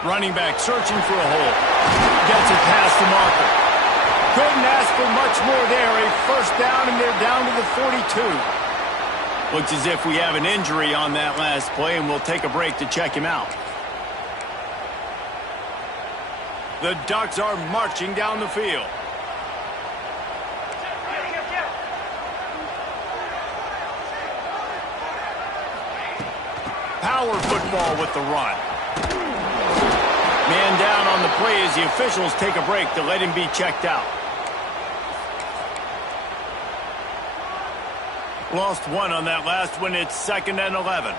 Running back searching for a hole. Gets it past the marker. Couldn't ask for much more there. A 1st down, and they're down to the 42. Looks as if we have an injury on that last play, and we'll take a break to check him out. The Ducks are marching down the field. Power football with the run. Man down on the play as the officials take a break to let him be checked out. Lost 1 on that last one. It's 2nd and 11.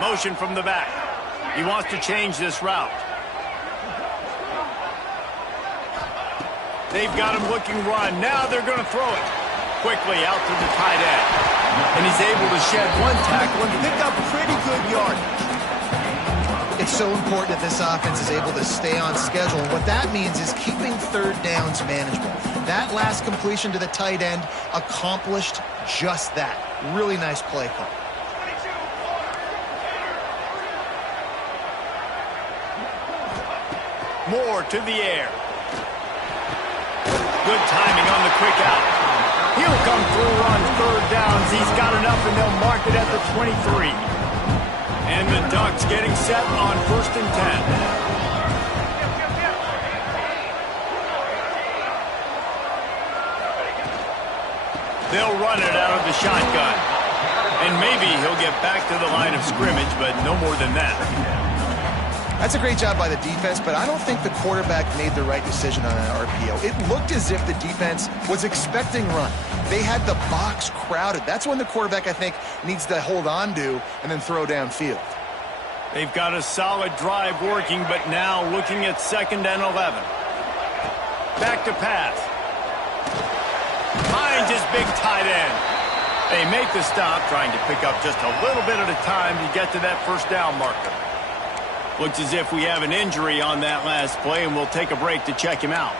Motion from the back. He wants to change this route. They've got him looking run. Now they're going to throw it. Quickly out to the tight end. And he's able to shed 1 tackle and pick up pretty good yardage. It's so important that this offense is able to stay on schedule. And what that means is keeping 3rd downs manageable. That last completion to the tight end accomplished just that. Really nice play call. Moore to the air. Good timing on the quick out. He'll come through on 3rd downs. He's got enough, and they'll mark it at the 23. And the Ducks getting set on 1st and 10. They'll run it out of the shotgun. And maybe he'll get back to the line of scrimmage, but no more than that. That's a great job by the defense, but I don't think the quarterback made the right decision on that RPO. It looked as if the defense was expecting run. They had the box crowded. That's when the quarterback, I think, needs to hold on to and then throw downfield. They've got a solid drive working, but now looking at 2nd and 11. Back to pass. Finds his big tight end. They make the stop, trying to pick up just a little bit at a time to get to that 1st down marker. Looks as if we have an injury on that last play, and we'll take a break to check him out.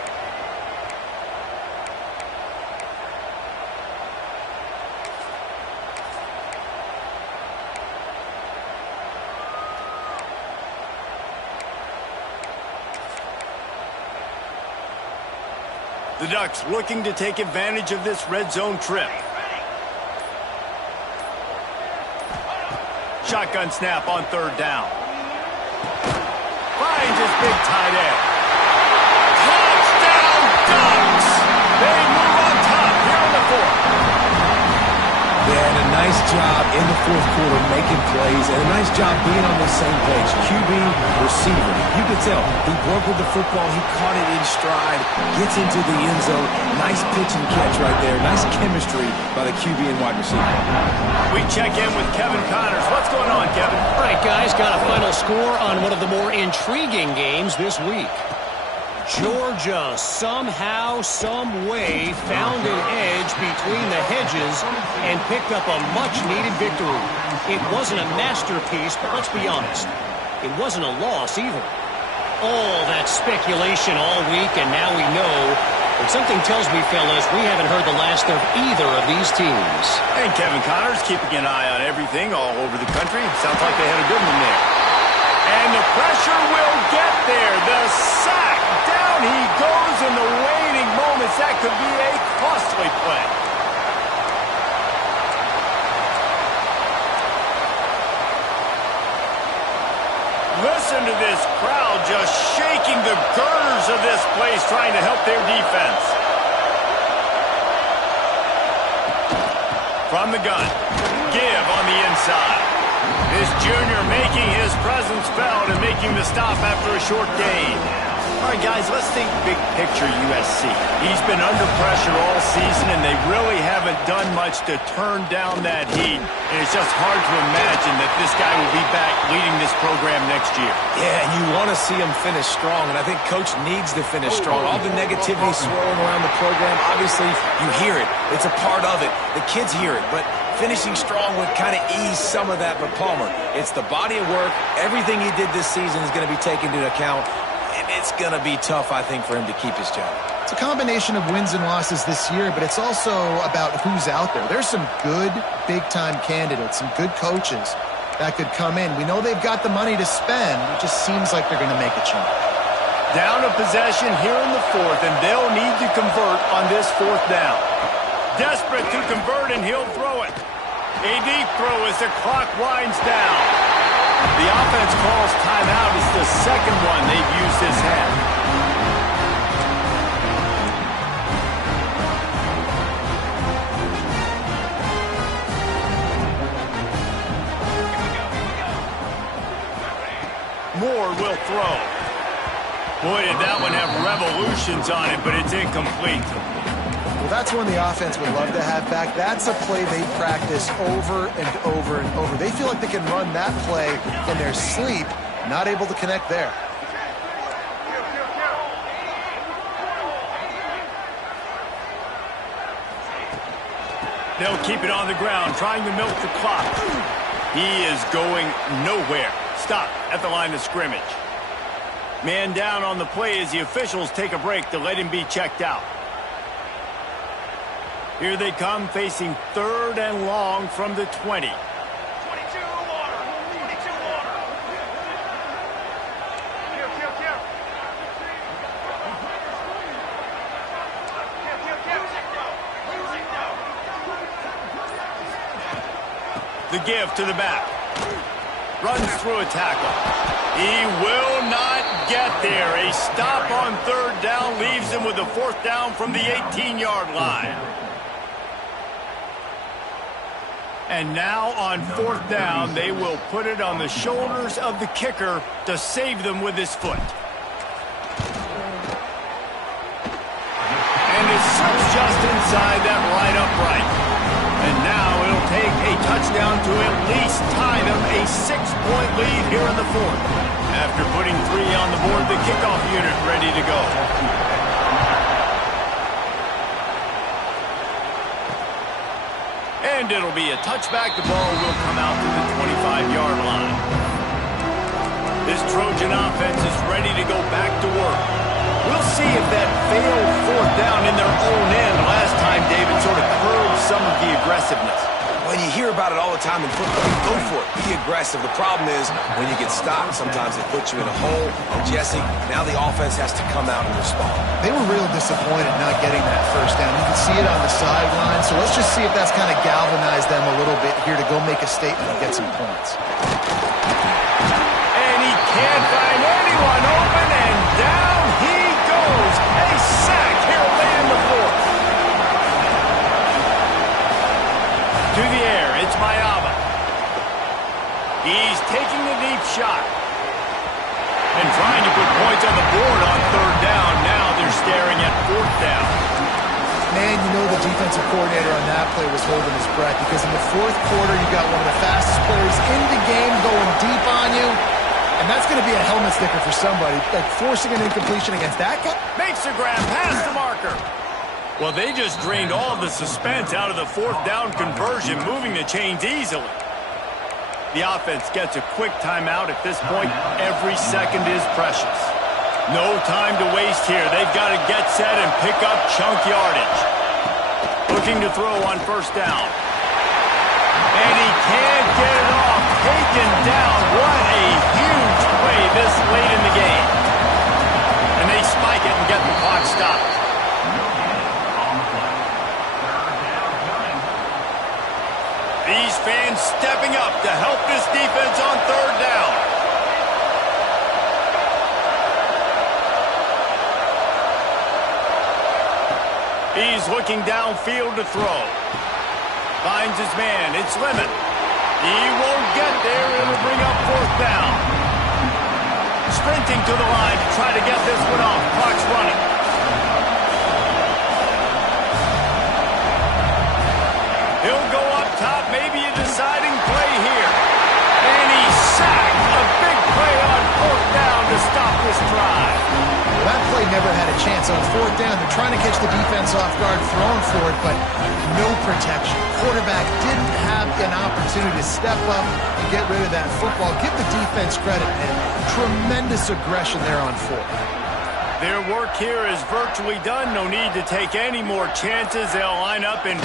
The Ducks looking to take advantage of this red zone trip. Shotgun snap on 3rd down. Finds his big tight end. Touchdown Ducks! They move on top here in the 4th. Yeah, and a nice job in the fourth quarter making plays and a nice job being on the same page. QB, receiver. You could tell he broke with the football. He caught it in stride, gets into the end zone. Nice pitch and catch right there. Nice chemistry by the QB and wide receiver. We check in with Kevin Connors. What's going on, Kevin? All right, guys, got a final score on one of the more intriguing games this week. Georgia somehow, some way found an edge between the hedges and picked up a much-needed victory. It wasn't a masterpiece, but let's be honest, it wasn't a loss either. All that speculation all week, and now we know. But something tells me, fellas, we haven't heard the last of either of these teams. And Kevin Connors keeping an eye on everything all over the country. Sounds like they had a good one there. And the pressure will get there. The sack. Down he goes in the waning moments. That could be a costly play. Listen to this crowd just shaking the girders of this place, trying to help their defense. From the gun. Give on the inside. This junior making his presence felt and making the stop after a short gain. All right, guys, let's think big picture USC. He's been under pressure all season, and they really haven't done much to turn down that heat. And it's just hard to imagine that this guy will be back leading this program next year. Yeah, and you want to see him finish strong, and I think Coach needs to finish strong. All the negativity swirling around the program, obviously, you hear it. It's a part of it. The kids hear it, but finishing strong would kind of ease some of that. But Palmer, it's the body of work. Everything he did this season is going to be taken into account. And it's going to be tough, I think, for him to keep his job. It's a combination of wins and losses this year, but it's also about who's out there. There's some good big-time candidates, some good coaches that could come in. We know they've got the money to spend. It just seems like they're going to make a change. Down a possession here in the fourth, and they'll need to convert on this fourth down. Desperate to convert, and he'll throw it. A deep throw as the clock winds down. The offense calls timeout. It's the second one they've used this half. Moore will throw. Boy, did that one have revolutions on it, but it's incomplete. Well, that's one the offense would love to have back. That's a play they practice over and over and over. They feel like they can run that play in their sleep, not able to connect there. They'll keep it on the ground, trying to milk the clock. He is going nowhere. Stop at the line of scrimmage. Man down on the play as the officials take a break to let him be checked out. Here they come, facing third and long from the 20. 22 water. 22 water. The give to the back. Runs through a tackle. He will not get there. A stop on third down leaves him with a fourth down from the 18-yard line. And now on fourth down, they will put it on the shoulders of the kicker to save them with his foot. And it slips just inside that right upright. And now it'll take a touchdown to at least tie them a 6-point lead here in the fourth. After putting 3 on the board, the kickoff unit ready to go. And it'll be a touchback. The ball will come out to the 25-yard line. This Trojan offense is ready to go back to work. We'll see if that failed fourth down in their own end last time, David, sort of curbed some of the aggressiveness. When you hear about it all the time in football, go for it. Be aggressive. The problem is when you get stopped, sometimes it puts you in a hole. And Jesse, now the offense has to come out and respond. They were real disappointed not getting that first down. You can see it on the sideline. So let's just see if that's kind of galvanized them a little bit here to go make a statement and get some points. And he can't find anyone open, and down he goes. A sack here late in the fourth. To the air, it's my shot. And trying to put points on the board on third down. Now they're staring at fourth down. Man, you know the defensive coordinator on that play was holding his breath because in the fourth quarter, you got one of the fastest players in the game going deep on you. And that's going to be a helmet sticker for somebody. Like forcing an incompletion against that guy. Makes the grab past the marker. Well, they just drained all of the suspense out of the fourth down conversion, moving the chains easily. The offense gets a quick timeout at this point. Every second is precious. No time to waste here. They've got to get set and pick up chunk yardage. Looking to throw on first down. And he can't get it off. Taken down. What a huge play this late in the game. And they spike it and get the clock stopped. These fans stepping up to help this defense on third down. He's looking downfield to throw. Finds his man. It's Lemon. He won't get there. It'll bring up fourth down. Sprinting to the line to try to get this one off. Clock's running. He'll go up top. Maybe a deciding play here. And he's sacked. A big play on fourth down to stop this drive. That play never had a chance. On fourth down, they're trying to catch the defense off guard, throwing for it, but no protection. Quarterback didn't have an opportunity to step up and get rid of that football. give the defense credit, man. Tremendous aggression there on fourth. Their work here is virtually done. No need to take any more chances. They'll line up and